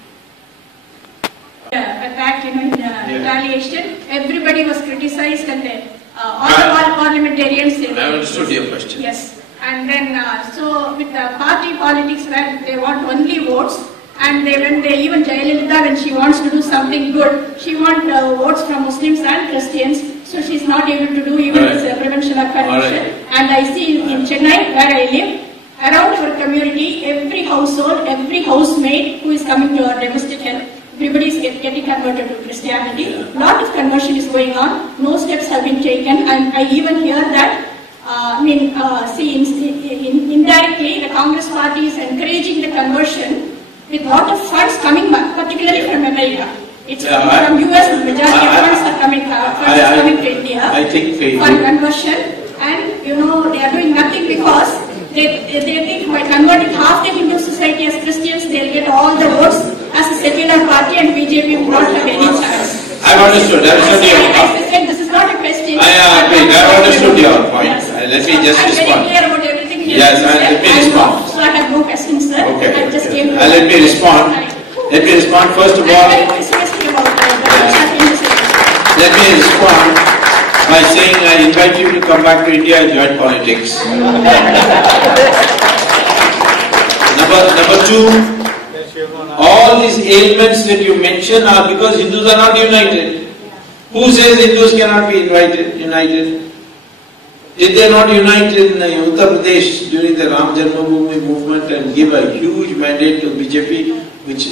Attack, retaliation. Everybody was criticized, and all the parliamentarians. I understood your question. Yes, And then, so with the party politics where they want only votes, and when they even Jayalalitha, when she wants to do something good, she wants votes from Muslims and Christians, so she's not able to do even this prevention of corruption. And I see in Chennai, where I live, around our community, every household, every housemaid who is coming to our domestic help, everybody is getting converted to Christianity. A lot of conversion is going on. No steps have been taken, and I even hear that. Indirectly, the Congress party is encouraging the conversion with lot of funds coming back, particularly from America. It's from US, the majority of funds are coming to India for conversion, and they are doing nothing because they think by converting half the Hindu society as Christians, they'll get all the votes as a secular party, and BJP will not have any chance. I've understood. This is not a question. I've understood your point. Yes. Let me just respond. I'm very clear about everything you Yes, said. let me respond. So I have no questions, sir. Okay. I just came to Let me respond. Let me respond first of all. I'm very pessimistic about what's happening in this area. Let me respond by saying I invite you to come back to India and join politics. Number two, all these ailments that you mention are because Hindus are not united. Who says Hindus cannot be united? Did they not unite in Uttar Pradesh during the Ram Janmabhoomi movement and give a huge mandate to BJP, which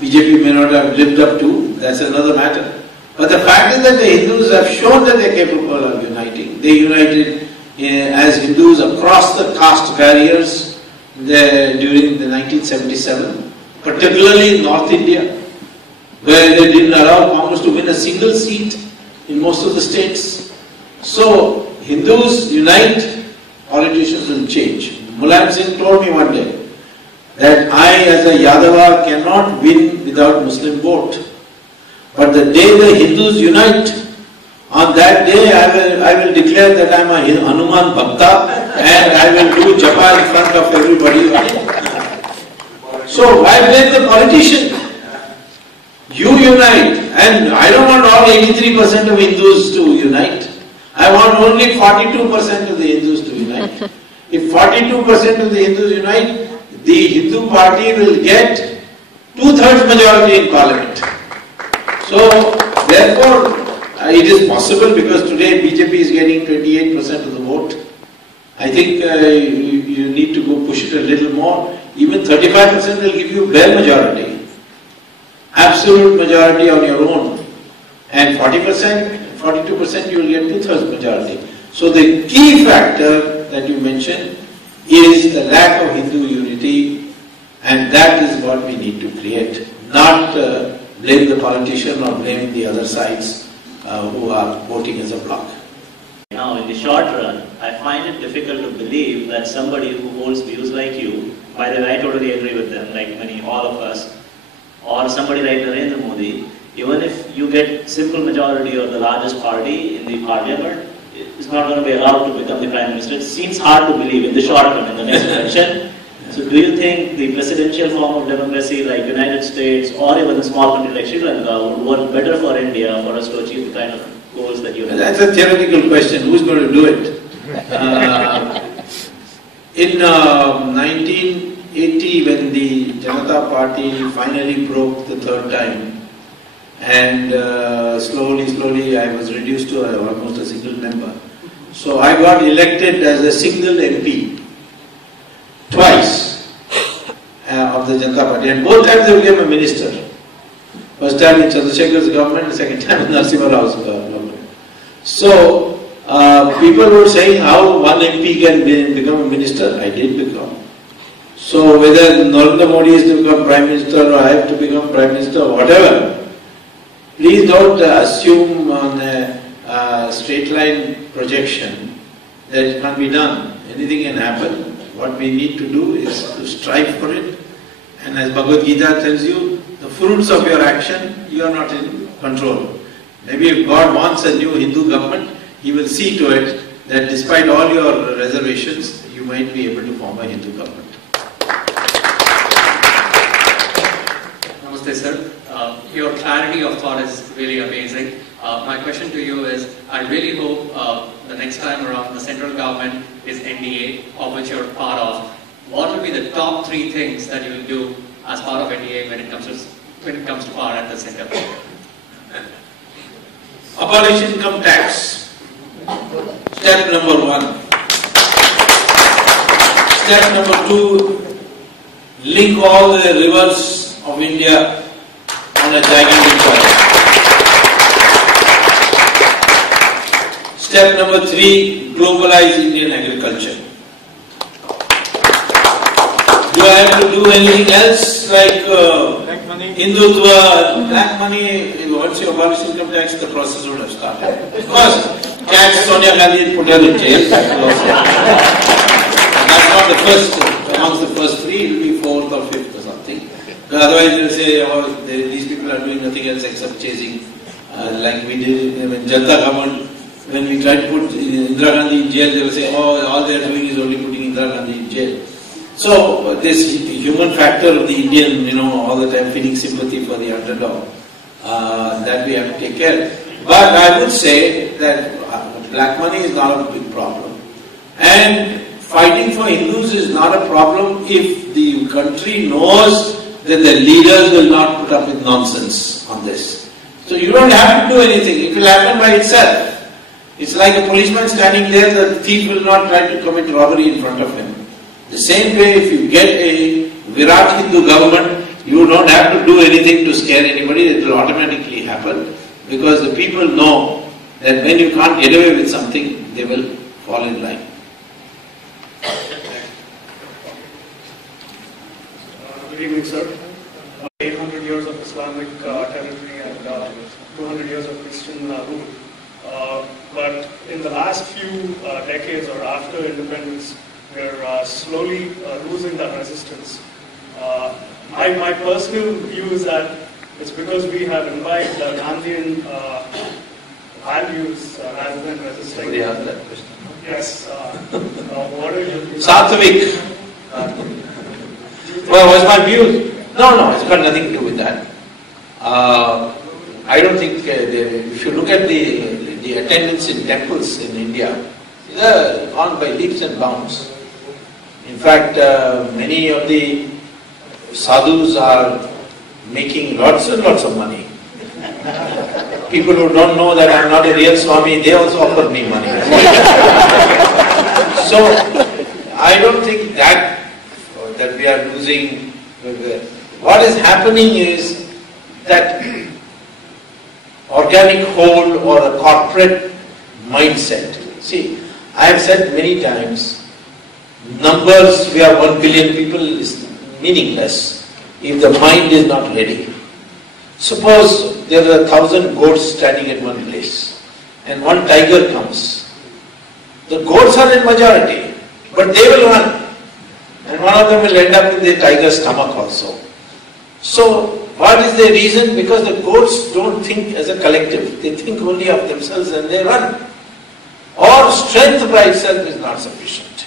BJP may not have lived up to? That's another matter. But the fact is that the Hindus have shown that they are capable of uniting. They united as Hindus across the caste barriers during the 1977, particularly in North India, where they didn't allow Congress to win a single seat in most of the states. So Hindus unite, politicians will change. Mulayam Singh told me one day that I as a Yadava cannot win without Muslim vote. But the day the Hindus unite, on that day I will declare that I am a Hanuman Bhakta and I will do japa in front of everybody. So why blame the politician? You unite, and I don't want all 83% of Hindus to unite. I want only 42% of the Hindus to unite. If 42% of the Hindus unite, the Hindu party will get 2/3 majority in parliament. So, therefore, it is possible because today BJP is getting 28% of the vote. I think you need to go push it a little more. Even 35% will give you bare majority. Absolute majority on your own. And 40%, 42% you will get 2/3 majority. So the key factor that you mentioned is the lack of Hindu unity, and that is what we need to create. Not blame the politician or blame the other sides who are voting as a bloc. Now, in the short run, I find it difficult to believe that somebody who holds views like you, by the way, I totally agree with them, like all of us, or somebody like Narendra Modi, even if you get simple majority or the largest party in the parliament, it's not going to be allowed to become the prime minister. It seems hard to believe in the short run, in the next election. So do you think the presidential form of democracy like United States or even a small country like Sri Lanka would work better for India for us to achieve the kind of goals that you have? That's a theoretical question. Who's going to do it? In 1980, when the Janata Party finally broke the third time, and slowly I was reduced to almost a single member. So I got elected as a single MP twice of the Janata Party, and both times I became a minister. First time in Chandrasekhar's government, second time in Narasimha Rao's government. So people were saying how one MP can become a minister. I did become. So whether Narendra Modi is to become prime minister or I have to become prime minister or whatever, please don't assume on a straight line projection that it can't be done. Anything can happen. What we need to do is to strive for it. And as Bhagavad Gita tells you, the fruits of your action, you are not in control. Maybe if God wants a new Hindu government, He will see to it that despite all your reservations, you might be able to form a Hindu government. Namaste, sir. Your clarity of thought is really amazing. My question to you is, I really hope the next time around the central government is NDA, of which you're part of, what will be the top 3 things that you will do as part of NDA when it comes to power at the center? Abolish income tax. Step number 1. Step number 2, link all the rivers of India on a gigantic project. Step number 3, globalize Indian agriculture. Do I have to do anything else like Hindutva, black money? Once you abolish income tax, the process would have started. Of course, catch Sonia Gandhi and put her in jail. That's not the first, amongst the first 3, it will be 4th or 5th or something. But otherwise, they will say, oh, these people are doing nothing else except chasing, like we did in Janata government. When we tried to put Indira Gandhi in jail, they will say, oh, all they are doing is only putting Indira Gandhi in jail. So, this human factor of the Indian, all the time feeling sympathy for the underdog, that we have to take care. But I would say that black money is not a big problem. And fighting for Hindus is not a problem if the country knows that the leaders will not put up with nonsense on this. So you don't have to do anything, it will happen by itself. It's like a policeman standing there, the thief will not try to commit robbery in front of him. The same way, if you get a Virat Hindu government, you don't have to do anything to scare anybody, it will automatically happen. Because the people know that when you can't get away with something, they will fall in line. 'Good evening, sir. 800 years of Islamic territory and 200 years of Christian rule. But in the last few decades or after independence, we're slowly losing that resistance. My personal view is that it's because we have imbibed Gandhian values rather than resisting. Somebody asked that question. Yes. What are your views? Sattvic. Well, what's my view? No, it's got nothing to do with that. I don't think, if you look at the attendance in temples in India, they're gone by leaps and bounds. In fact, many of the sadhus are making lots and lots of money. People who don't know that I'm not a real Swami, they also offer me money. So, I don't think that we are losing. What is happening is that organic whole or a corporate mindset. See, I have said many times, numbers, we are 1 billion people is meaningless if the mind is not ready. Suppose there are 1,000 goats standing at one place and one tiger comes. The goats are in majority, but they will run. And one of them will end up in the tiger's stomach also. So, what is the reason? Because the goats don't think as a collective. They think only of themselves and they run. Or strength by itself is not sufficient.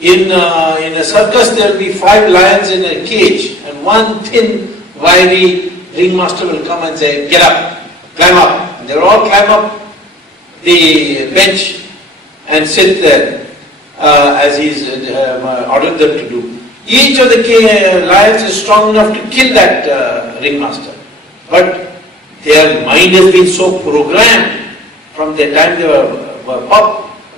In a circus there will be 5 lions in a cage and one thin, wiry ringmaster will come and say, get up, climb up. And they will all climb up the bench and sit there as he's ordered them to do. Each of the lions is strong enough to kill that ringmaster. But their mind has been so programmed from the time they were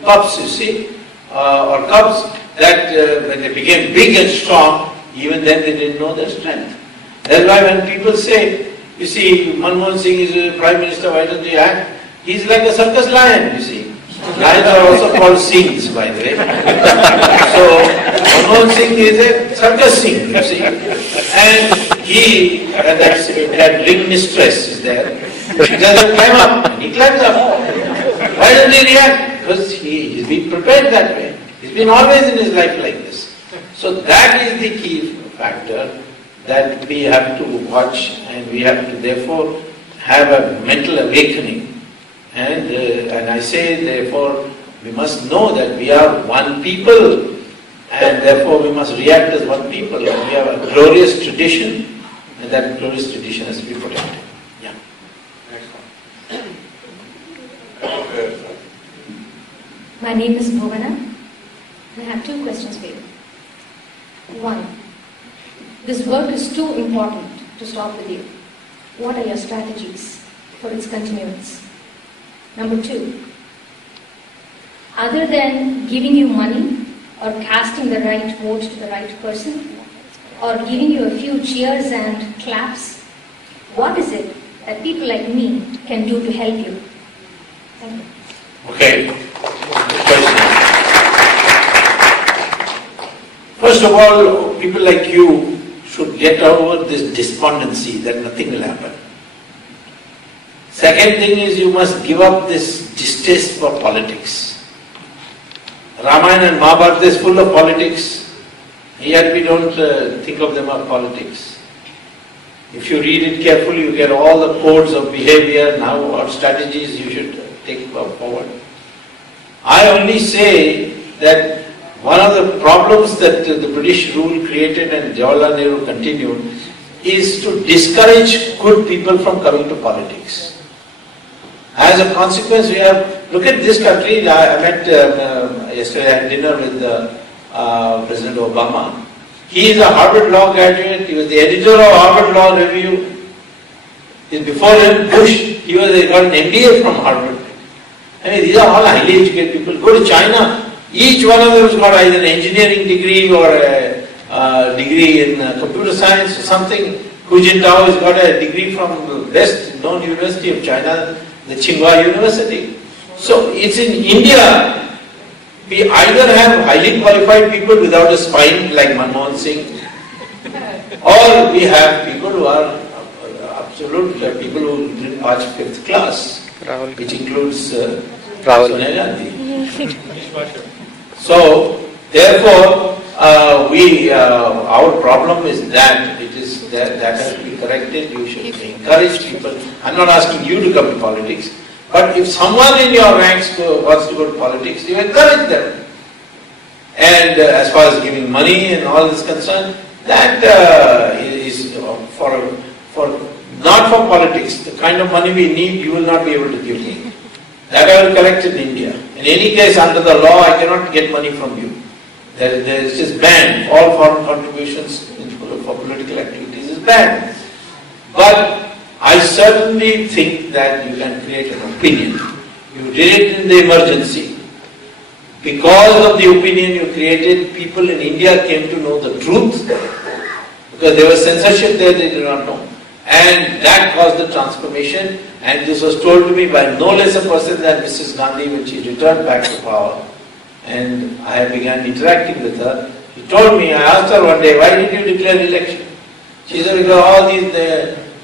pups, you see, or cubs, that when they became big and strong, even then they didn't know their strength. That's why when people say, you see, Manmohan Singh is a Prime Minister, why doesn't he act? He's like a circus lion, you see. Lions are also called Singhs, by the way. So, Manmohan Singh is a circus Singh, you see. And he, that ring mistress is there. He doesn't climb up, and he climbs up. Why doesn't he react? Because he's been prepared that way. He's been always in his life like this. So that is the key factor that we have to watch, and we have to therefore have a mental awakening. And I say therefore we must know that we are one people, and therefore we must react as one people. We have a glorious tradition, and that glorious tradition has to be protected. Yeah. Next one. My name is Bhuvana. I have two questions for you. One, this work is too important to stop with you. What are your strategies for its continuance? Number two, other than giving you money or casting the right vote to the right person or giving you a few cheers and claps, what is it that people like me can do to help you? Thank you. Okay. Question. First of all, people like you should get over this despondency that nothing will happen. Second thing is you must give up this distaste for politics. Ramayana and Mahabharata is full of politics, yet we don't think of them as politics. If you read it carefully, you get all the codes of behavior and how what strategies you should take forward. I only say that one of the problems that the British rule created and Jawaharlal Nehru continued is to discourage good people from coming to politics. As a consequence, we have, look at this country. I met yesterday, I had dinner with President Obama. He is a Harvard Law graduate. He was the editor of Harvard Law Review. Before him, Bush, he got an MBA from Harvard. I mean, these are all highly educated people. Go to China, each one of them has got either an engineering degree or a degree in computer science or something. Hu Jintao has got a degree from the best known university of China, the Tsinghua University. So it's in India. We either have highly qualified people without a spine like Manmohan Singh, or we have people who are absolute people who didn't pass 5th class, Rahul. which includes Rahul. Sonia Gandhi. So therefore, our problem is that that has to be corrected. You should encourage people. I'm not asking you to come to politics. But if someone in your ranks wants to go to politics, you encourage them. And as far as giving money and all is concerned, that is not for politics. The kind of money we need, you will not be able to give me. That I will collect in India. In any case, under the law, I cannot get money from you. There is just banned. All foreign contributions for political activities is banned. But I certainly think that you can create an opinion. You did it in the emergency. Because of the opinion you created, people in India came to know the truth. Because there was censorship there, they did not know. And that caused the transformation. And this was told to me by no less a person than Mrs. Gandhi when she returned back to power. And I began interacting with her. She told me, I asked her one day, why did you declare election? She said, because all these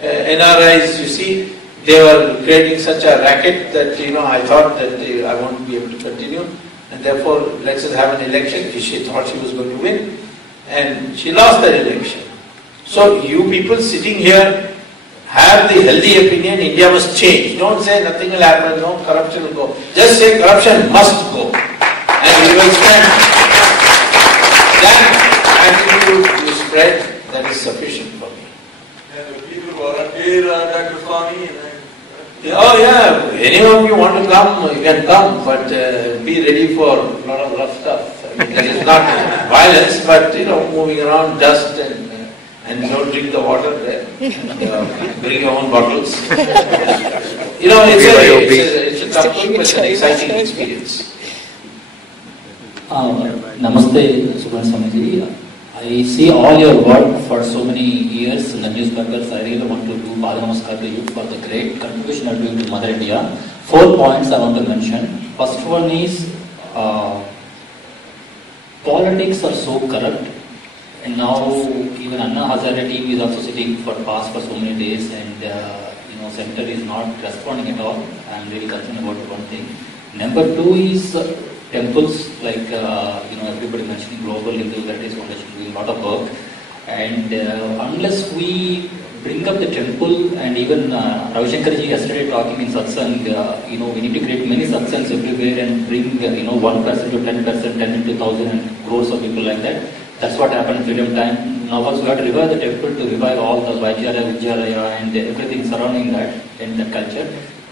NRIs, you see, they were creating such a racket that, I thought that I won't be able to continue. And therefore, let's just have an election. She thought she was going to win. And she lost that election. So you people sitting here have the healthy opinion, India must change. Don't say nothing will happen, no corruption will go. Just say corruption must go. And we will stand. That attitude you spread, that is sufficient for me. And the people volunteer, Dr. Swamy. Oh yeah, any of you want to come, you can come, but be ready for a lot of rough stuff. I mean, that is not violence, but moving around, dust and don't drink the water there. Bring your own bottles. It's a tough thing, but an exciting experience. Namaste, Subramanian Swamy. I see all your work for so many years in the newspapers. I really want to do Pada Namaskar to you for the great contribution you are doing to Mother India. 4 points I want to mention. First one is politics are so corrupt, and now even Anna Hazare team is also sitting for so many days, and center is not responding at all. I am really concerned about one thing. Number 2 is temples, like everybody mentioning Global Legal Heritage Foundation doing a lot of work, and unless we bring up the temple, and even Ravi Shankarji yesterday talking in satsang, we need to create many satsangs everywhere and bring 1% to 10%, 10 into 1,000 and crores of people like that. That's what happened in freedom time. Now also we have to revive the temple to revive all the Vajraya, Vijayaraya and everything surrounding that in the culture.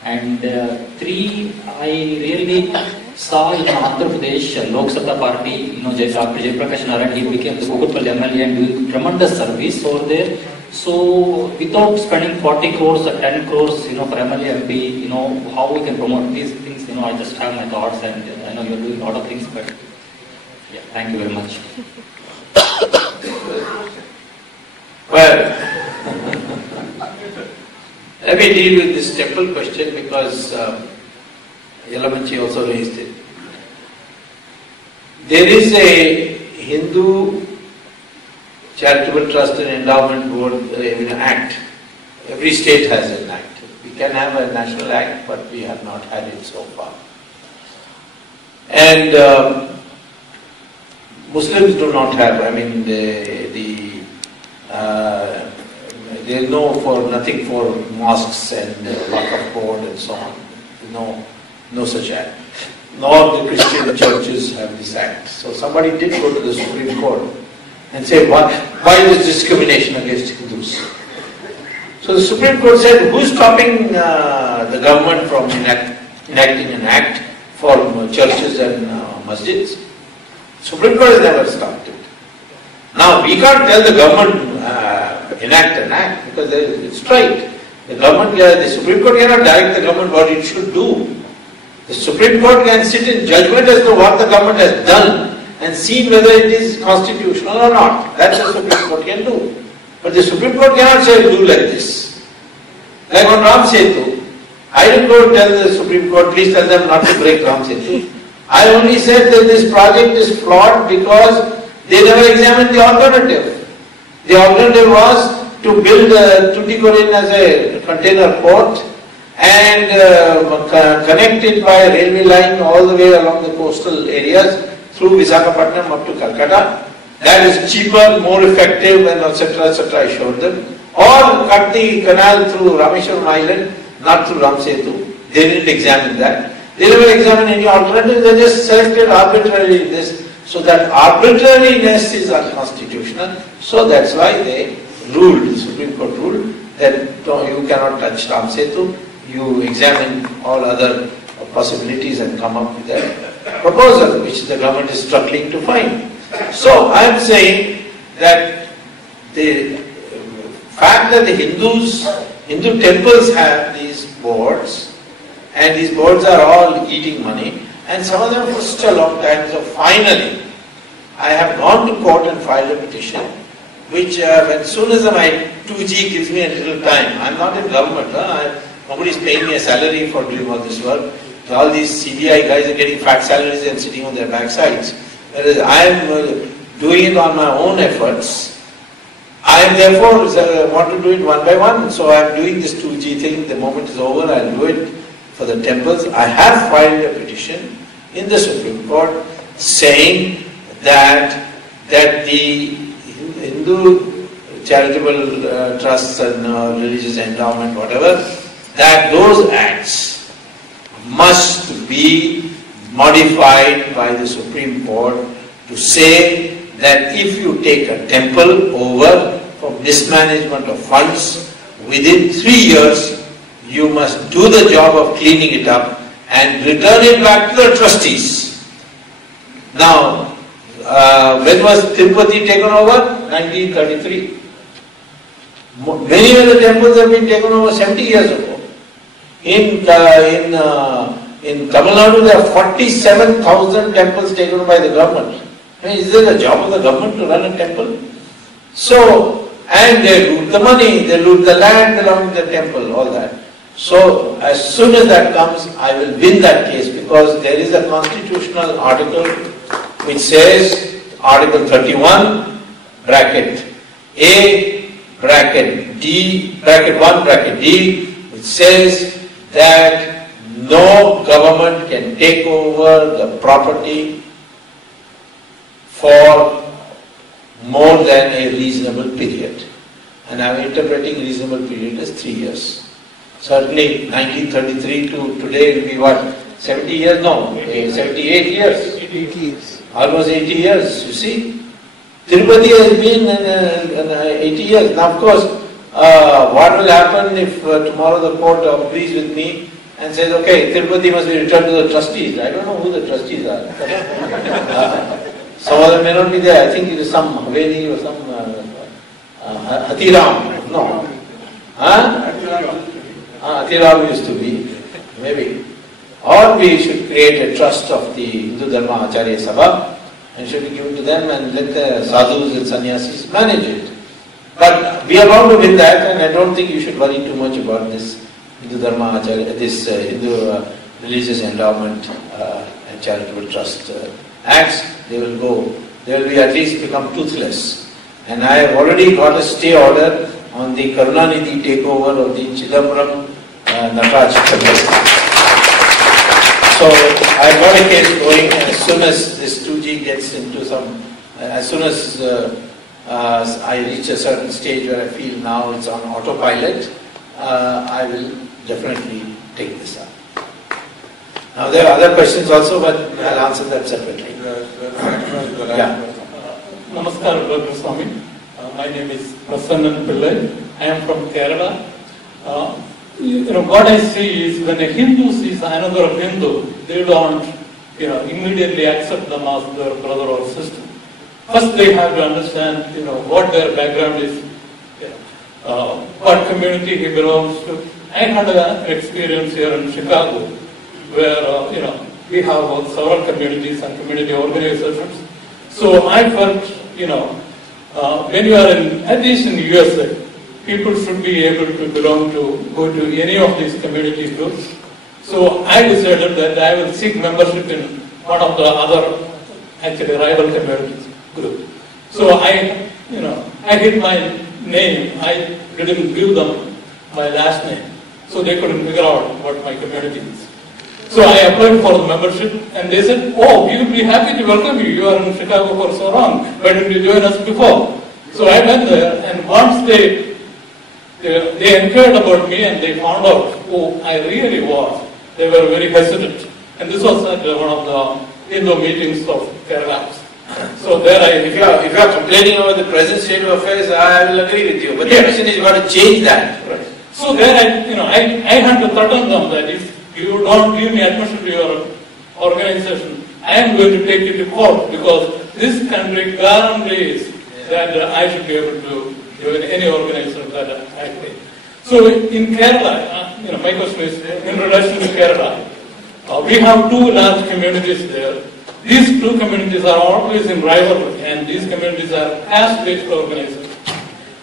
And 3, I really saw in Andhra Pradesh Lok Sabha party, Dr. Jayaprakash Narayan, he became the Kukutpalli MLA and doing tremendous service over there. So without spending 40 crores or 10 crores, for MLA MP, how we can promote these things, I just have my thoughts, and I know you're doing a lot of things, but yeah, thank you very much. Well, let me deal with this temple question because Yalamanchi also raised it. There is a Hindu Charitable Trust and Endowment Board Act. Every state has an act. We can have a national act, but we have not had it so far. And Muslims do not have. I mean, there is nothing for mosques and Waqf board and so on. No such act. Nor the Christian churches have this act. So somebody did go to the Supreme Court and say, why is discrimination against Hindus? So the Supreme Court said, who's stopping the government from enacting an act for churches and masjids? Supreme Court has never stopped it. Now we can't tell the government enact an act because it's right. The Supreme Court cannot direct the government what it should do. The Supreme Court can sit in judgment as to what the government has done and see whether it is constitutional or not. That's what the Supreme Court can do. But the Supreme Court cannot say do like this. Like on Ram Setu, I didn't go tell the Supreme Court, please tell them not to break Ram Setu. I only said that this project is flawed because they never examined the alternative. The alternative was to build Tuticorin as a container port and connect it by a railway line all the way along the coastal areas through Visakhapatnam up to Calcutta. That is cheaper, more effective, and etc. I showed them. Or cut the canal through Rameshwaram Island, not through Ram Setu. They didn't examine that. They never examined any alternative, they just selected arbitrarily this. So that arbitrariness is unconstitutional. So that's why they ruled, the Supreme Court ruled, that you cannot touch Ram Setu. You examine all other possibilities and come up with a proposal which the government is struggling to find. So I am saying that the fact that the Hindu temples have these boards, and these boards are all eating money, and some of them for such a long time. So finally, I have gone to court and filed a petition, which as soon as my 2G gives me a little time, I am not in government, nobody is paying me a salary for doing all this work. All these CBI guys are getting fat salaries and sitting on their backsides. Whereas I am doing it on my own efforts. I am therefore want to do it one by one. So I am doing this 2G thing. The moment is over, I will do it for the temples. I have filed a petition in the Supreme Court saying that the Hindu charitable trusts and religious endowment, whatever, that those acts must be modified by the Supreme Court to say that if you take a temple over for mismanagement of funds, within 3 years you must do the job of cleaning it up and return it back to the trustees. Now, when was Tirupati taken over? 1933. Many of the temples have been taken over 70 years ago. In Tamil Nadu, there are 47,000 temples taken by the government. I mean, is it the job of the government to run a temple? So, and they loot the money, they loot the land belonging to the temple, all that. So, as soon as that comes, I will win that case because there is a constitutional article which says, Article 31, bracket A, bracket D, bracket 1, bracket D, which says that no government can take over the property for more than a reasonable period. And I am interpreting reasonable period as 3 years. Certainly 1933 to today will be what? 70 years? No, 78 years. 80 years. Almost 80 years, you see. Tirupati has been 80 years. Now of course, what will happen if tomorrow the court agrees with me and says, okay, Tirupati must be returned to the trustees. I don't know who the trustees are. Some of them may not be there. I think it is some Haveli or some Hathiram. No. Hathiram used to be, maybe. Or we should create a trust of the Hindu Dharma Acharya Sabha and should be given to them and let the sadhus and sannyasis manage it. But we are bound to win that, and I don't think you should worry too much about this Hindu Dharma Acharya, this Hindu Religious Endowment and Charitable Trust Acts. They will be at least become toothless. And I have already got a stay order on the Karunanidhi takeover of the Chidambaram Nataraj Chitambram. So I got a case going, and as soon as this 2G gets into some, as soon as I reach a certain stage where I feel now it's on autopilot, I will definitely take this up. Now there are other questions also, but I'll answer that separately. Yeah. Namaskar, Dr. Swamy. My name is Prasannan Pillai. I am from Kerala. What I see is when a Hindu sees another Hindu, they don't, immediately accept them as their brother or sister. First, they have to understand, what their background is, what community he belongs to. I had an experience here in Chicago, where we have several communities and community organizations. So I felt, when you are at least in the USA, people should be able to go to any of these community groups. So I decided that I will seek membership in one of the other, actually rival communities group. So I hid my name. I didn't give them my last name, so they couldn't figure out what my community is. So I applied for the membership, and they said, "Oh, we would be happy to welcome you. You are in Chicago for so long. Why didn't you join us before?" So I went there, and once they inquired about me and they found out who I really was, they were very hesitant. And this was at one of the Hindu meetings of Kerala. So there if you are complaining about the present state of affairs, I will agree with you. But the question is, you got to change that. Right. So there I had to threaten them that if you don't give me admission to your organization, I am going to take you to court, because this country guarantees that I should be able to join any organization that I play. So in Kerala, my question is in relation to Kerala. We have two large communities there. These two communities are always in rivalry, and these communities are caste-based organizations.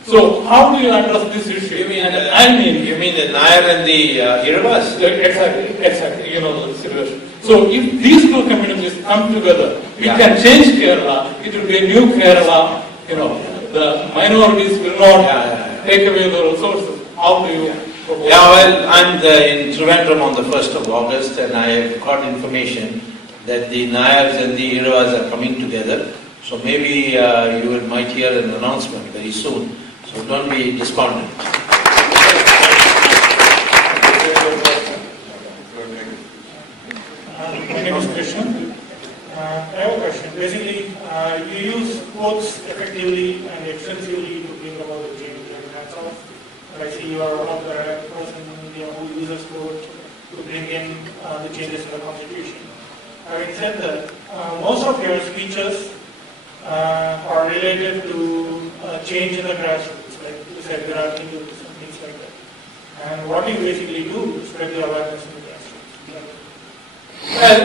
So how do you address this issue? You mean the Nair and the Iravas? Exactly. You know the situation. So if these two communities come together, we can change Kerala. It will be a new Kerala. The minorities will not take away the resources. How do you propose? Yeah, well, I'm in Trivandrum on the 1st of August, and I have got information that the Nairs and the Iravas are coming together. So maybe you might hear an announcement very soon. So don't be despondent. My name is Krishna. I have a question. Basically, you use quotes effectively and extensively to bring about the change. And that's all. But I see you are one of the person who uses quotes to bring in the changes in the Constitution. Having said that, most of your speeches are related to change in the grassroots, like you said, there are things like that. And what you basically do is spread the awareness in the grassroots. Well,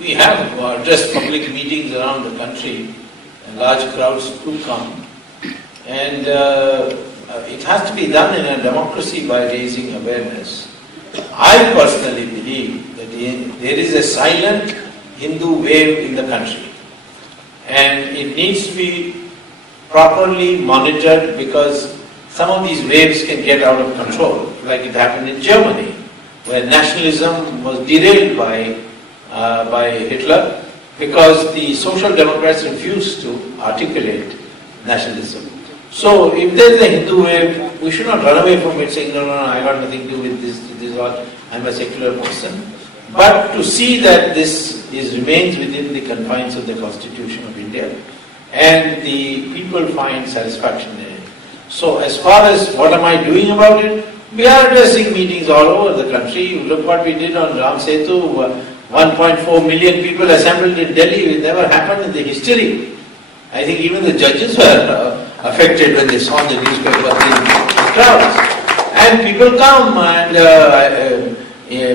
we have just public meetings around the country, and large crowds do come. And it has to be done in a democracy by raising awareness. I personally believe that there is a silent Hindu wave in the country, and it needs to be properly monitored, because some of these waves can get out of control, like it happened in Germany, where nationalism was derailed by Hitler, because the Social Democrats refused to articulate nationalism. So if there is a Hindu wave, we should not run away from it saying, no, I got nothing to do with this or I'm a secular person. But to see that this remains within the confines of the Constitution of India, and the people find satisfaction in it. So as far as what am I doing about it, We are addressing meetings all over the country. Look what we did on Ram Setu. 1.4 million people assembled in Delhi. It never happened in the history. I think even the judges were affected when they saw the newspaper, the crowds. And people come, and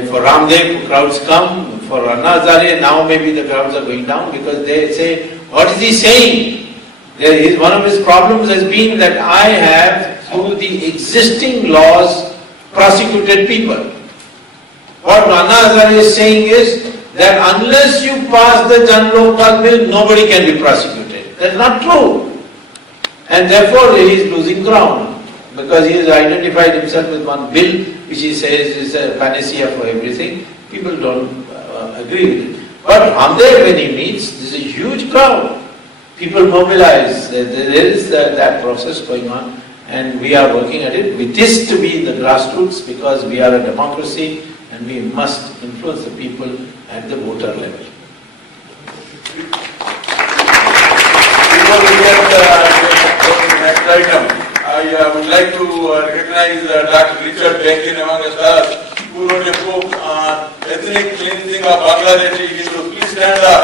for Ramdev, crowds come. For Anna Hazare, now maybe the crowds are going down because they say, what is he saying? One of his problems has been that I have, through the existing laws, prosecuted people. What Anna Hazare is saying is that unless you pass the Jan Lokpal bill, nobody can be prosecuted. That's not true. And therefore he is losing ground because he has identified himself with one bill which he says is a panacea for everything. People don't agree with it. But Ramdev, when he meets, there's a huge crowd. People mobilize. There is that process going on, and we are working at it. It is to be in the grassroots because we are a democracy and we must influence the people at the voter level. Before we get to the next item, I would like to recognize Dr. Richard Benkin among us, who wrote a book on ethnic cleansing of Bangladeshi Hindus. Please stand up.